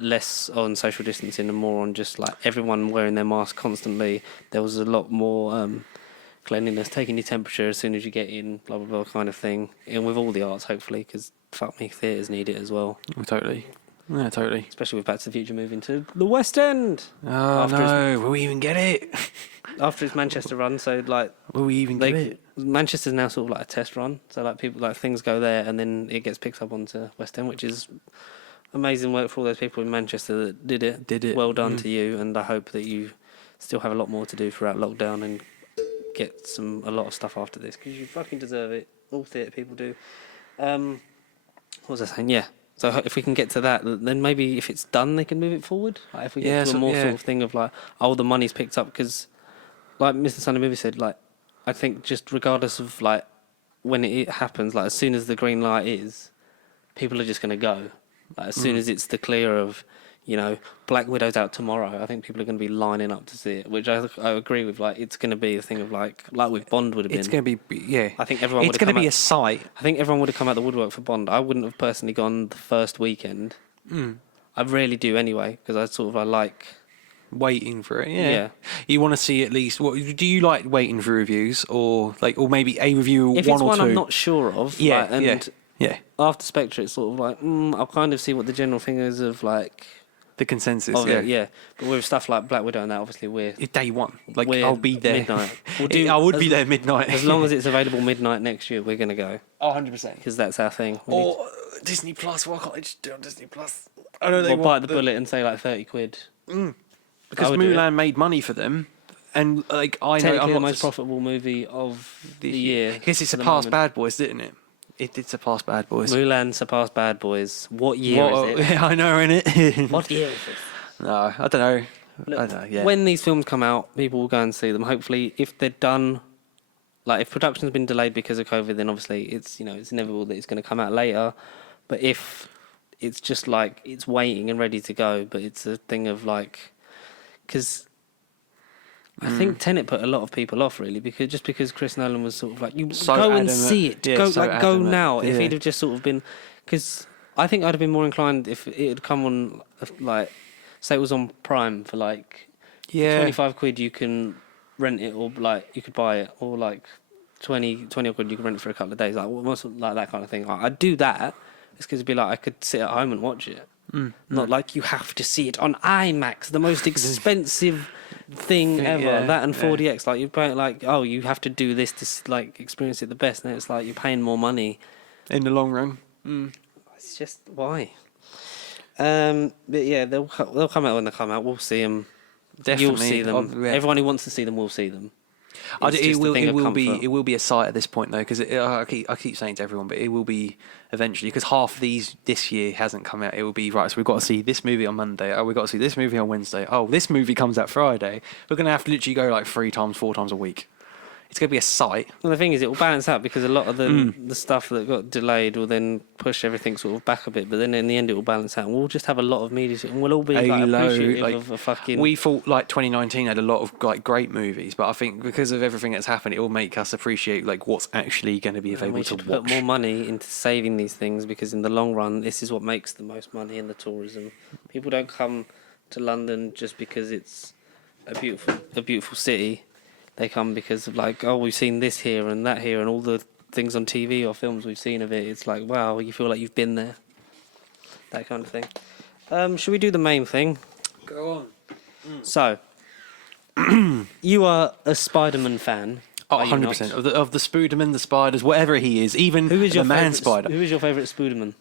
less on social distancing and more on just everyone wearing their mask constantly. There was a lot more cleanliness, taking your temperature as soon as you get in, blah blah blah kind of thing. And with all the arts, hopefully, because fuck me, theatres need it as well. Totally. Yeah, totally. Especially with Back to the Future moving to the West End. Oh no, will we even get it? After its Manchester run, so will we even get it? Manchester's now sort of a test run, so people things go there and then it gets picked up onto West End, which is amazing work for all those people in Manchester that did it. Well done to you, and I hope that you still have a lot more to do throughout lockdown and get a lot of stuff after this, because you fucking deserve it. All theatre people do. What was I saying? Yeah. So if we can get to that, then maybe if it's done, they can move it forward. If we get to a more sort of thing of the money's picked up, because like Mr. Sunday Movie said, I think just regardless of when it happens, as soon as the green light is, people are just going to go. As soon as it's the clear of, you know, Black Widow's out tomorrow. I think people are going to be lining up to see it, which I agree with. Like, it's going to be a thing of like with Bond would have been. It's going to be, yeah. I think everyone. It's going to be a sight. I think everyone would have come out the woodwork for Bond. I wouldn't have personally gone the first weekend. I rarely do anyway, because I like waiting for it. Yeah. Yeah. You want to see at least. What do you like waiting for reviews, or maybe a review if one it's or one two? I'm not sure of. Yeah. Like, and yeah. After Spectre, it's sort of like I'll kind of see what the general thing is of like. The consensus, of it, yeah. But with stuff like Black Widow and that, obviously it's day one. Like, we're I'll be there. Midnight. I would be there midnight. As long as it's available midnight next year, we're going to go. 100%. Because that's our thing. Or Disney Plus. Why can't they just do it on Disney Plus? I know We'll bite the bullet and say like 30 quid. Because Mulan made money for them. And like I know, I'm the not most profitable movie of the year. Because it surpassed Bad Boys, didn't it? It did surpass Bad Boys. Mulan surpassed Bad Boys. What year is it? I know, innit? What year is it? No, I don't know. Look, I don't know, yeah. When these films come out, people will go and see them. Hopefully, if they're done, like if production's been delayed because of COVID, then obviously it's it's inevitable that it's going to come out later. But if it's just like it's waiting and ready to go, but it's a thing of like, because I think Tenet put a lot of people off really because Chris Nolan was sort of like, you so go adamant. and see it, Yeah, go so go adamant. now. Yeah. If he'd have just sort of been, because I think I'd have been more inclined if it had come on like. Say it was on Prime for like 25 quid you can rent it, or like you could buy it, or like 20 quid you can rent it for a couple of days, like that kind of thing. Like, I'd do that. It's because it'd be like I could sit at home and watch it. Not like you have to see it on IMAX, the most expensive thing ever. Yeah, that and 4DX, like you're paying like you have to do this to like experience it the best, and it's like you're paying more money in the long run. It's just why. But yeah, they'll come out when they come out. We'll see them. Definitely. You'll see them. Yeah. Everyone who wants to see them will see them. It will be a sight at this point though, because I keep saying to everyone, but it will be eventually, because half of these this year hasn't come out. It will be right. So we've got to see this movie on Monday. Oh, we've got to see this movie on Wednesday. Oh, this movie comes out Friday. We're gonna have to literally go like 4 times a week. It's going to be a sight. Well, the thing is, it will balance out because a lot of the stuff that got delayed will then push everything sort of back a bit. But then in the end, it will balance out, and we'll just have a lot of media, and we'll all be like appreciative of a fucking. We thought like 2019 had a lot of like great movies, but I think because of everything that's happened, it will make us appreciate like what's actually going to be available to watch. Put more money into saving these things, because in the long run, this is what makes the most money in the tourism. People don't come to London just because it's a beautiful city. They come because of like, we've seen this here and that here, and all the things on TV or films we've seen of it. It's like, wow, you feel like you've been there. That kind of thing. Should we do the main thing? Go on. So, you are a Spider-Man fan. Oh, 100% of the Spooderman, the spiders, whatever he is, even the man spider. Who is your favourite Spooderman?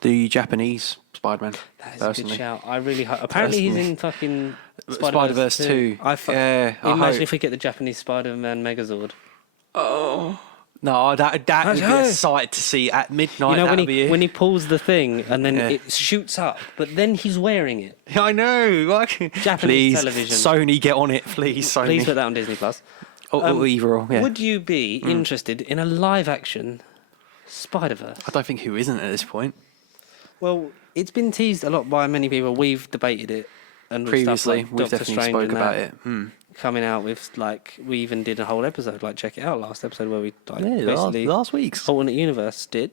The Japanese Spider-Man. That is a good shout. I really hope. Apparently, he's in fucking Spider-Verse 2. Imagine if we get the Japanese Spider-Man Megazord. Oh. No, that would be a sight to see at midnight. You know, when he pulls the thing and then it shoots up, but then he's wearing it. I know. Japanese television. Sony, get on it, please. Sony. Please put that on Disney Plus. Or either. Yeah. Would you be interested in a live-action Spider-Verse? I don't think who isn't at this point. Well, it's been teased a lot by many people. We've debated it, and previously stuff like we've Doctor definitely Strange spoke and about that it. Coming out with we even did a whole episode, check it out, last episode where we basically last week's alternate universe did.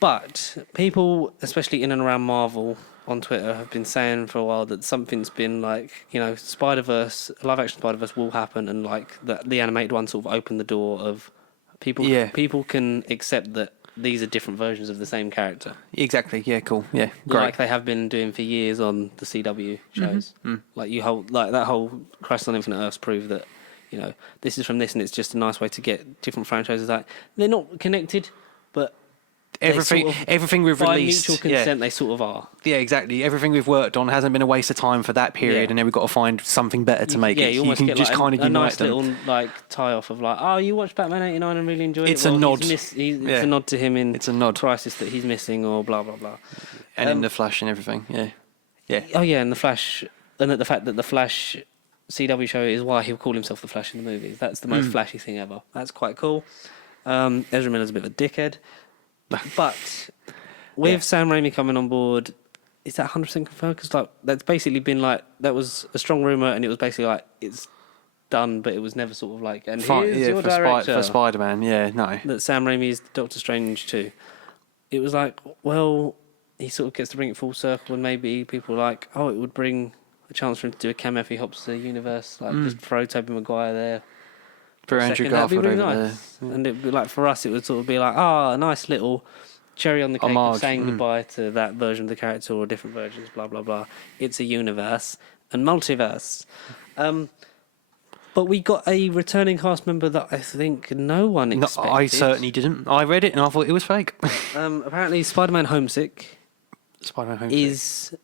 But people, especially in and around Marvel on Twitter, have been saying for a while that something's been Spider-Verse, live action Spider-Verse will happen, and the animated one sort of opened the door of people. Yeah. People can accept that these are different versions of the same character. Exactly. Yeah. Cool. Yeah. Great. Like they have been doing for years on the CW shows. That whole Crisis on Infinite Earths proved that this is from this, and it's just a nice way to get different franchises out. They're not connected, but everything we've by released, mutual consent, they sort of are. Yeah, exactly. Everything we've worked on hasn't been a waste of time for that period, and then we've got to find something better to make it. You almost can get just kind of a nice them. little tie off of you watched Batman '89 and really enjoyed it. It's a nod. It's a nod to him in it's a nod. Crisis that he's missing, or blah blah blah. And in the Flash and everything, yeah. Oh yeah, and the Flash, and the fact that the Flash CW show is why he'll call himself the Flash in the movies. That's the most flashy thing ever. That's quite cool. Ezra Miller's a bit of a dickhead, but with Sam Raimi coming on board, is that 100% confirmed? Because like that's basically been like that was a strong rumor, and it was basically like it's done, but it was never sort of like and here's your director for Spider-Man. Yeah, no. That Sam Raimi is Doctor Strange too. It was like, well, he sort of gets to bring it full circle, and maybe people are like, oh, it would bring a chance for him to do a cameo if he hops to the universe, like just throw Tobey Maguire there. For Andrew Garfield really over nice. there. And it'd be like for us, it would sort of be like, a nice little cherry on the cake of saying goodbye to that version of the character or different versions, blah blah blah. It's a universe and multiverse. But we got a returning cast member that I think no one expected. No, I certainly didn't. I read it and I thought it was fake. Apparently, Spider-Man Homesick. Spider-Man Homesick is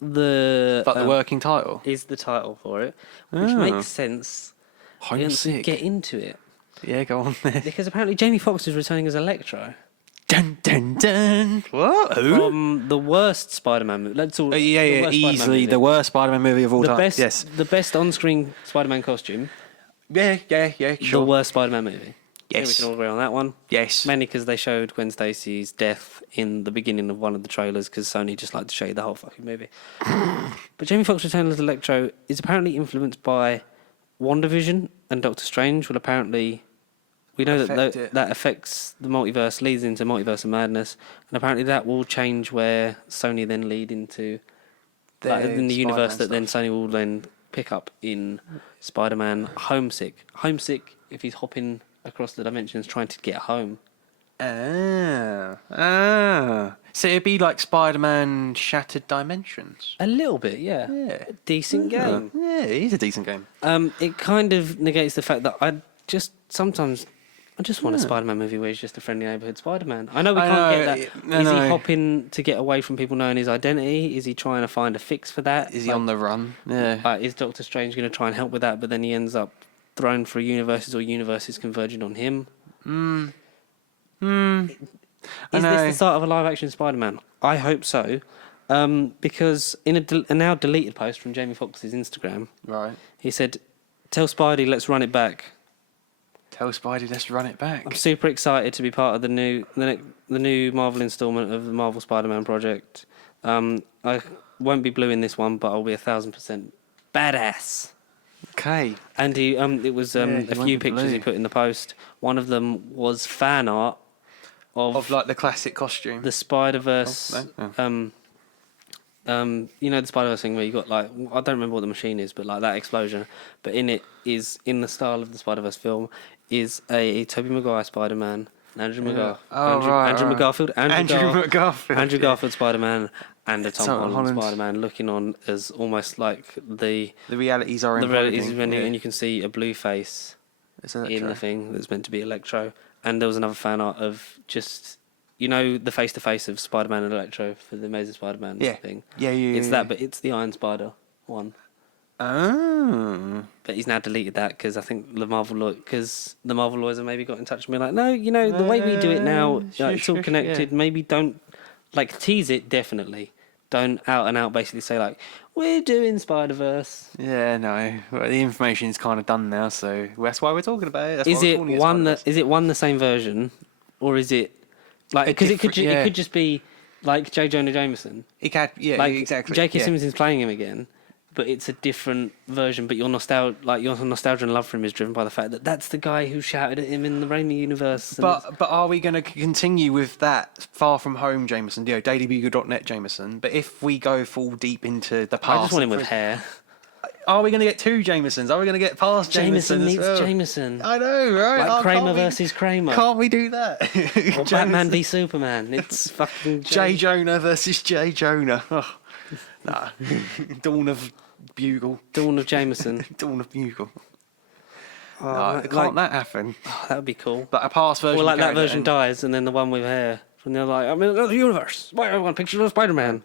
the the working title. Is the title for it, which makes sense. Homesick. Get into it. Yeah, go on there. Because apparently Jamie Foxx is returning as Electro. Dun dun dun. What? Who? From the worst Spider-Man movie. Let's all. Easily the worst Spider-Man movie of all time. Yes. The best on-screen Spider-Man costume. Yeah, sure. The worst Spider-Man movie. Yes. We can all agree on that one. Yes. Mainly because they showed Gwen Stacy's death in the beginning of one of the trailers because Sony just liked to show you the whole fucking movie. But Jamie Foxx returning as Electro is apparently influenced by WandaVision and Doctor Strange. Well, apparently, we know that affects the multiverse, leads into Multiverse of Madness, and apparently that will change where Sony then lead into in the universe that then Sony will then pick up in Spider-Man Homesick. Homesick, if he's hopping across the dimensions trying to get home. So it'd be like Spider-Man Shattered Dimensions. A little bit, yeah. Decent game. Yeah, it is a decent game. It kind of negates the fact that I just want a Spider-Man movie where he's just a friendly neighborhood Spider-Man. I know we can't get that. Is he hopping to get away from people knowing his identity? Is he trying to find a fix for that? Is he on the run? Yeah. Is Doctor Strange going to try and help with that, but then he ends up thrown through universes or universes converging on him? Is this the start of a live-action Spider-Man? I hope so. Because in a now deleted post from Jamie Foxx's Instagram, right, he said, "Tell Spidey, let's run it back." Tell Spidey, let's run it back. I'm super excited to be part of the new Marvel installment of the Marvel Spider-Man project. I won't be blue in this one, but I'll be 1,000% badass. Okay. And it was a few pictures he put in the post. One of them was fan art of like the classic costume, the Spider-Verse. You know the Spider-Verse thing where you got like I don't remember what the machine is, but like that explosion. But in it is in the style of the Spider-Verse film is a Tobey Maguire Spider-Man, Andrew Garfield Spider-Man, and a Tom Holland Spider-Man looking on as almost like the realities are and you can see a blue face in the thing that's meant to be Electro. And there was another fan art of just. You know the face-to-face of Spider-Man and Electro for the Amazing Spider-Man thing? Yeah. It's that, but it's the Iron Spider one. Oh. But he's now deleted that because I think the Marvel lawyers have maybe got in touch with me like, no, you know, the way we do it now, it's all connected. Yeah. Maybe don't, like, tease it, definitely. Don't out and out basically say, like, we're doing Spider-Verse. Yeah, no. Well, the information's kind of done now, so that's why we're talking about it. Is it one the same version, or is it... Like, because it could just be like J. Jonah Jameson. It could, exactly. J.K. Simmons is playing him again, but it's a different version. But your nostalgia and love for him is driven by the fact that that's the guy who shouted at him in the Raimi universe. But are we going to continue with that Far From Home Jameson, dailybugle.net Jameson? But if we go full deep into the past, I just want him with hair. Are we going to get two Jamesons? Are we going to get past Jameson meets Jameson? I know, right? Like Kramer versus Kramer. Can't we do that? Or Batman v Superman. It's fucking J. Jonah versus J. Jonah. Oh, nah. Dawn of Bugle. Dawn of Jameson. Dawn of Bugle. Oh, can't that happen? Oh, that would be cool. But a past version. Or like that version dies, and then the one with hair. And they're like, I'm in another universe. Why I want pictures of Spider-Man?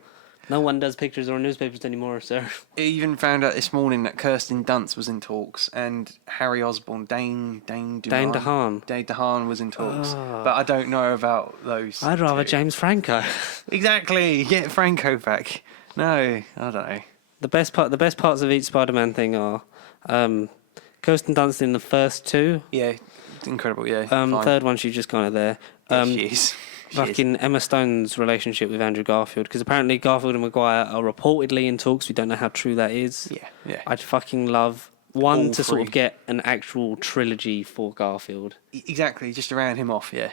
No one does pictures or newspapers anymore, sir. I even found out this morning that Kirsten Dunst was in talks, and Harry Osborn, Dane DeHaan was in talks. Oh. But I don't know about those. I'd rather James Franco. Exactly, get Franco back. No, I don't know. The best parts of each Spider-Man thing are Kirsten Dunst in the first two. Yeah, incredible. Yeah. Third one, she's just kind of there. She is. Fucking Emma Stone's relationship with Andrew Garfield, because apparently Garfield and Maguire are reportedly in talks. We don't know how true that is. Yeah. I'd fucking love All to sort three. of get an actual trilogy for Garfield. Exactly, just to round him off, yeah.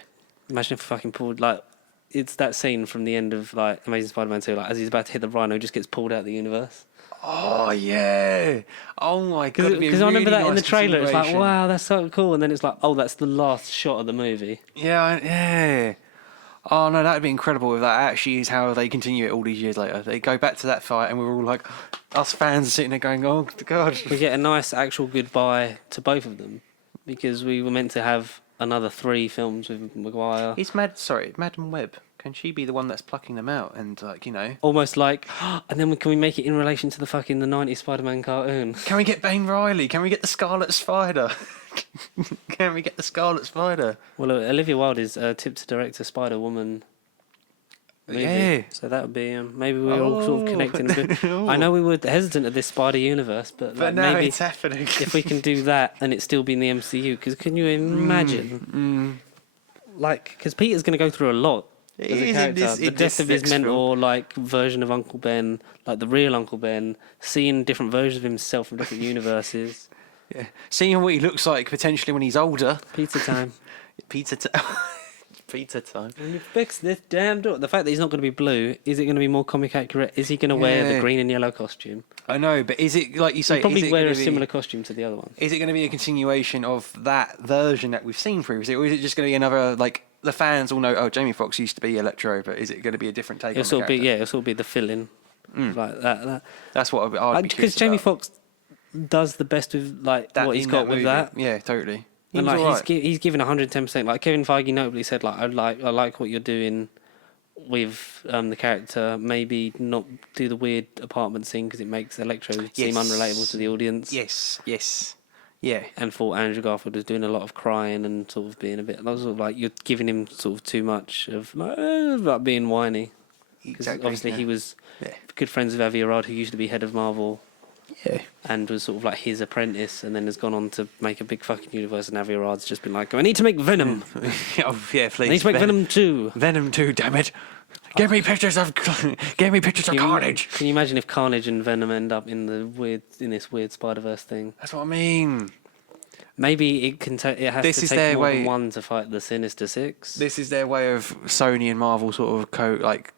Imagine if fucking pulled, like, it's that scene from the end of, like, Amazing Spider-Man 2, like, as he's about to hit the rhino, he just gets pulled out of the universe. Oh, yeah. Oh, my God. Because I remember that in the trailer, it's like, wow, that's so cool. And then it's like, oh, that's the last shot of the movie. Yeah. Oh, no, that would be incredible if that actually is how they continue it all these years later. They go back to that fight and we're all like, us fans sitting there going, oh, God. We get a nice actual goodbye to both of them, because we were meant to have another 3 films with Maguire. Is Madam Webb, can she be the one that's plucking them out and, like, you know? Almost like, and then can we make it in relation to the fucking the 90s Spider-Man cartoon? Can we get Bane Riley? Can we get the Scarlet Spider? Can we get the Scarlet Spider? Well, Olivia Wilde is tip to direct a Spider-Woman movie. Yeah. So that would be, maybe we're all sort of connecting a bit. I know we were hesitant of this Spider Universe, but like, now maybe it's happening. if we can do that and it still be in the MCU, because can you imagine? Like, because Peter's going to go through a lot. As a character. The death of his mentor, like, version of Uncle Ben, like the real Uncle Ben, seeing different versions of himself from different universes. Yeah. Seeing what he looks like potentially when he's older. Pizza time. Pizza time. When you fix this damn door. The fact that he's not going to be blue, is it going to be more comic accurate? Is he going to wear the green and yellow costume? I know, but is it, like you say, He'll probably is it wear gonna a similar costume to the other one. Is it going to be a continuation of that version that we've seen previously, or is it just going to be another, like, the fans all know, oh, Jamie Foxx used to be Electro, but is it going to be a different take on the character? It'll sort of be the fill-in. Like that. That's what I'd be because Jamie Foxx does the best with, like, that what he's got with that. Yeah, totally. And like he's given 110%. Like Kevin Feige notably said, like I like what you're doing with the character. Maybe not do the weird apartment scene because it makes Electro seem unrelatable to the audience. Yes. Yeah. And thought Andrew Garfield was doing a lot of crying and sort of being a bit. Sort of like you're giving him sort of too much of like being whiny. Exactly. Obviously he was good friends with Avi Arad, who used to be head of Marvel. Yeah. And was sort of like his apprentice, and then has gone on to make a big fucking universe, and Avi Arad's just been like, I need to make Venom. Oh, yeah, please. I need to make Venom 2. Venom 2, damn it. Give me pictures of Carnage. Can you imagine if Carnage and Venom end up in this weird Spider-Verse thing? That's what I mean. Maybe it has to take more than one to fight the Sinister Six. This is their way of Sony and Marvel sort of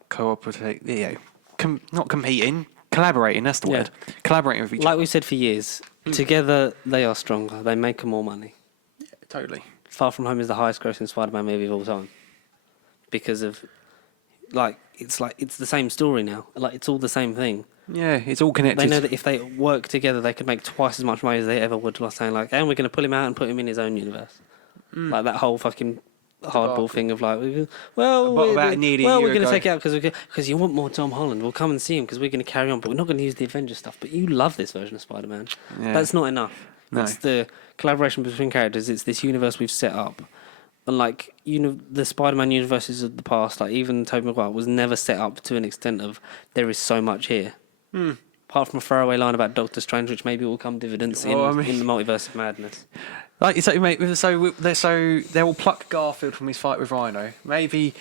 cooperating, not competing. Collaborating, that's the word. Collaborating with each other. Like we said for years, together they are stronger. They make more money. Yeah, totally. Far From Home is the highest grossing Spider-Man movie of all time. Because of, it's the same story now. Like, it's all the same thing. Yeah, it's all connected. They know that if they work together, they could make twice as much money as they ever would. Like saying, like, and we're going to pull him out and put him in his own universe. Like that whole fucking hardball thing of like, we're going to take it out because you want more Tom Holland. We'll come and see him because we're going to carry on, but we're not going to use the Avengers stuff. But you love this version of Spider-Man. Yeah. That's not enough. No. It's the collaboration between characters. It's this universe we've set up. And like, the Spider-Man universes of the past, like even Tobey Maguire was never set up to an extent of there is so much here. Apart from a throwaway line about Doctor Strange, which maybe will come dividends in the multiverse of madness. Like you say, mate, so they will pluck Garfield from his fight with Rhino. Maybe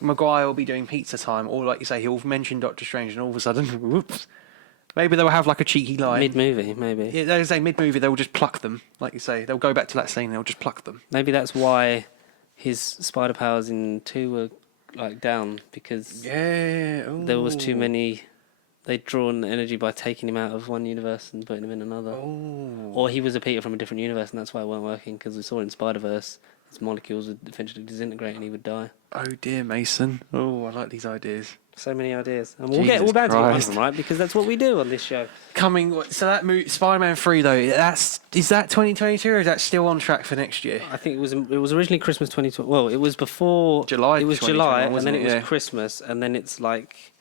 Maguire will be doing pizza time, or like you say, he'll mention Doctor Strange, and all of a sudden, whoops. Maybe they'll have like a cheeky line. Mid-movie, maybe. Yeah, they say mid-movie, they'll just pluck them. Like you say, they'll go back to that scene, and they'll just pluck them. Maybe that's why his spider powers in 2 were like down, because there was too many. They'd drawn energy by taking him out of one universe and putting him in another. Oh. Or he was a Peter from a different universe, and that's why it weren't working, because we saw in Spider-Verse his molecules would eventually disintegrate and he would die. Oh dear, Mason. Oh, I like these ideas. So many ideas. And we're bound to get one of them, right? Because that's what we do on this show. So that movie, Spider-Man 3, though, is that 2022 or is that still on track for next year? I think it was originally Christmas 2020. Well, it was before... July. It was July, and then it was Christmas, and then it's like...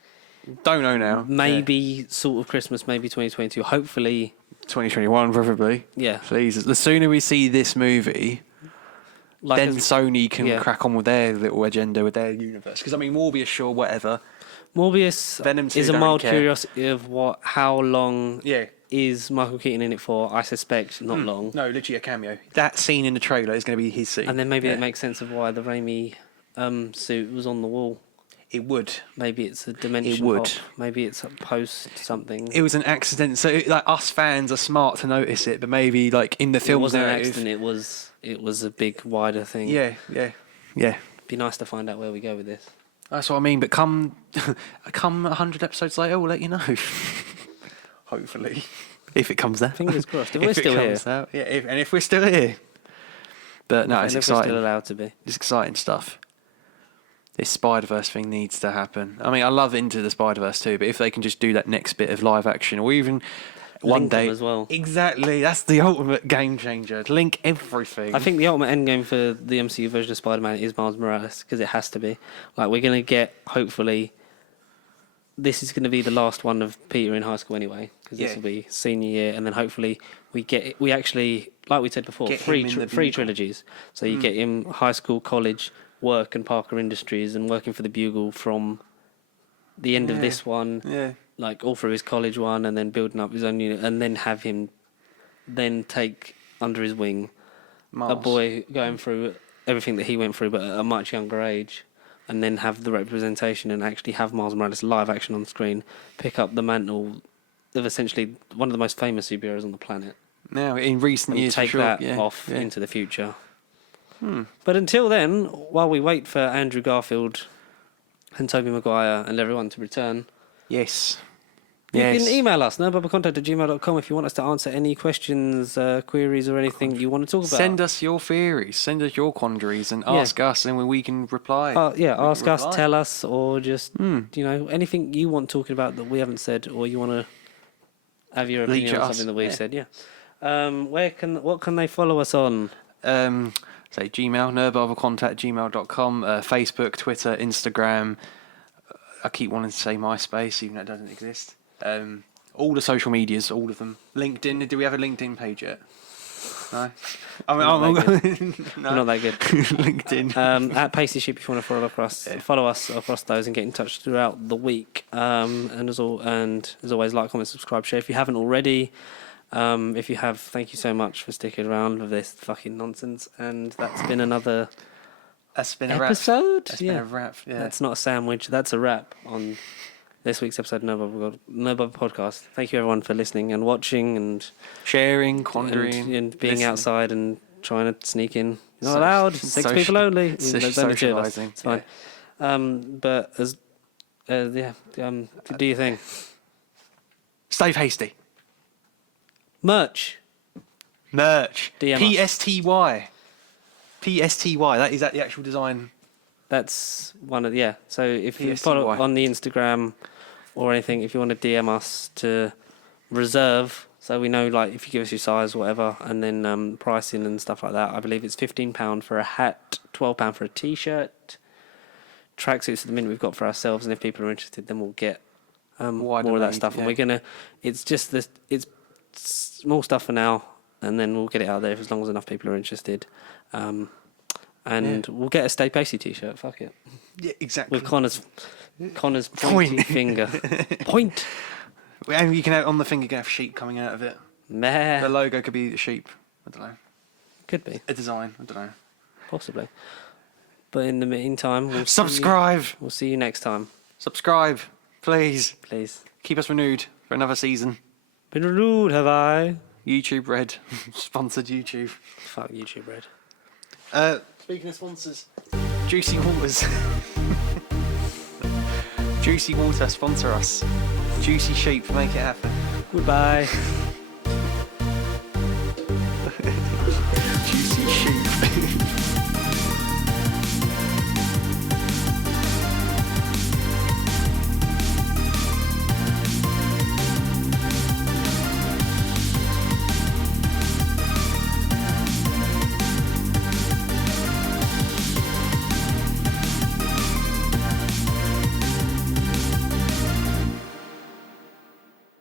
Don't know now. Maybe sort of Christmas, maybe 2022. Hopefully... 2021, preferably. Yeah. Please. The sooner we see this movie... then Sony can crack on with their little agenda, with their universe. Because, I mean, Morbius, sure, whatever. Morbius Venom 2, is a mild curiosity of how long Yeah. is Michael Keaton in it for. I suspect not long. No, literally a cameo. That scene in the trailer is going to be his scene. And then maybe it makes sense of why the Raimi suit was on the wall. It would. Maybe it's a dimension would. hop. Maybe it's a post something. It was an accident. So like us fans are smart to notice it, but maybe like in the film it wasn't an narrative. accident. It was a big wider thing. Yeah. Be nice to find out where we go with this. That's what I mean. But come 100 episodes later, we'll let you know. Hopefully, if it comes there. Fingers crossed. If we're still here. Out, yeah. If we're still here. But no, it's and if we're exciting. still allowed to be. It's exciting stuff. This Spider-Verse thing needs to happen. I mean, I love Into the Spider-Verse too, but if they can just do that next bit of live action, or even one Link them day as well. Exactly, that's the ultimate game changer. Link everything. I think the ultimate endgame for the MCU version of Spider-Man is Miles Morales, because it has to be. Like, we're going to get, hopefully, this is going to be the last one of Peter in high school anyway, because this will be senior year, and then hopefully we actually, like we said before, Get free him in the trilogies. So you get him high school, college, work and Parker Industries, and working for the Bugle from the end of this one, like all through his college one, and then building up his own unit, and then have him then take under his wing Miles. a boy going through everything that he went through, but at a much younger age, and then have the representation and actually have Miles Morales live action on screen, pick up the mantle of essentially one of the most famous superheroes on the planet. Now, in recent And years, take for sure. that off into the future. Hmm. But until then, while we wait for Andrew Garfield and Tobey Maguire and everyone to return, Yes. you can email us, nerdbubblecontact@gmail.com, if you want us to answer any questions, queries, or anything you want to talk about. Send us your theories, send us your quandaries, and ask us, and we can reply. Ask us, tell us, or just anything you want talking about that we haven't said, or you want to have your opinion on something that we've said. Yeah. What can they follow us on? Say Gmail, nerdbubblecontact@gmail.com, Facebook, Twitter, Instagram. I keep wanting to say MySpace, even though it doesn't exist. All the social medias, all of them. LinkedIn. Do we have a LinkedIn page yet? No. We're not that good. LinkedIn. At Pacey Sheep, if you want to follow us across those and get in touch throughout the week. And as always, like, comment, subscribe, share if you haven't already. If you have, thank you so much for sticking around with this fucking nonsense. And that's been another episode. That's been a wrap. Yeah. That's not a sandwich. That's a wrap on this week's episode of No Bubble Podcast. Thank you everyone for listening and watching and sharing, quandering, and being outside and trying to sneak in. You're not allowed. 6 people only. There's only 2 of us. It's fine. But do your thing. Stay hasty. Merch. DM PSTY. PSTY. Is that the actual design? That's one of So if you PSTY. follow on the Instagram or anything, if you want to DM us to reserve, so we know, like, if you give us your size, whatever, and then pricing and stuff like that. I believe it's £15 for a hat, £12 for a t-shirt. Tracksuits at the minute we've got for ourselves, and if people are interested, then we'll get more of that stuff. And we're gonna. It's just this. It's small stuff for now, and then we'll get it out there as long as enough people are interested. We'll get a Stay Pacey t-shirt. Fuck it. Yeah, exactly. With Connor's pointy finger. Point. And you can have on the finger, you can have sheep coming out of it. Meh. The logo could be the sheep. I don't know. Could be. A design. I don't know. Possibly. But in the meantime, we'll see you next time. Subscribe, please. Please. Keep us renewed for another season. Been rude, have I? YouTube Red. Sponsored YouTube. Fuck YouTube Red. Speaking of sponsors, Juicy Waters. Juicy Water, sponsor us. Juicy Sheep, make it happen. Goodbye.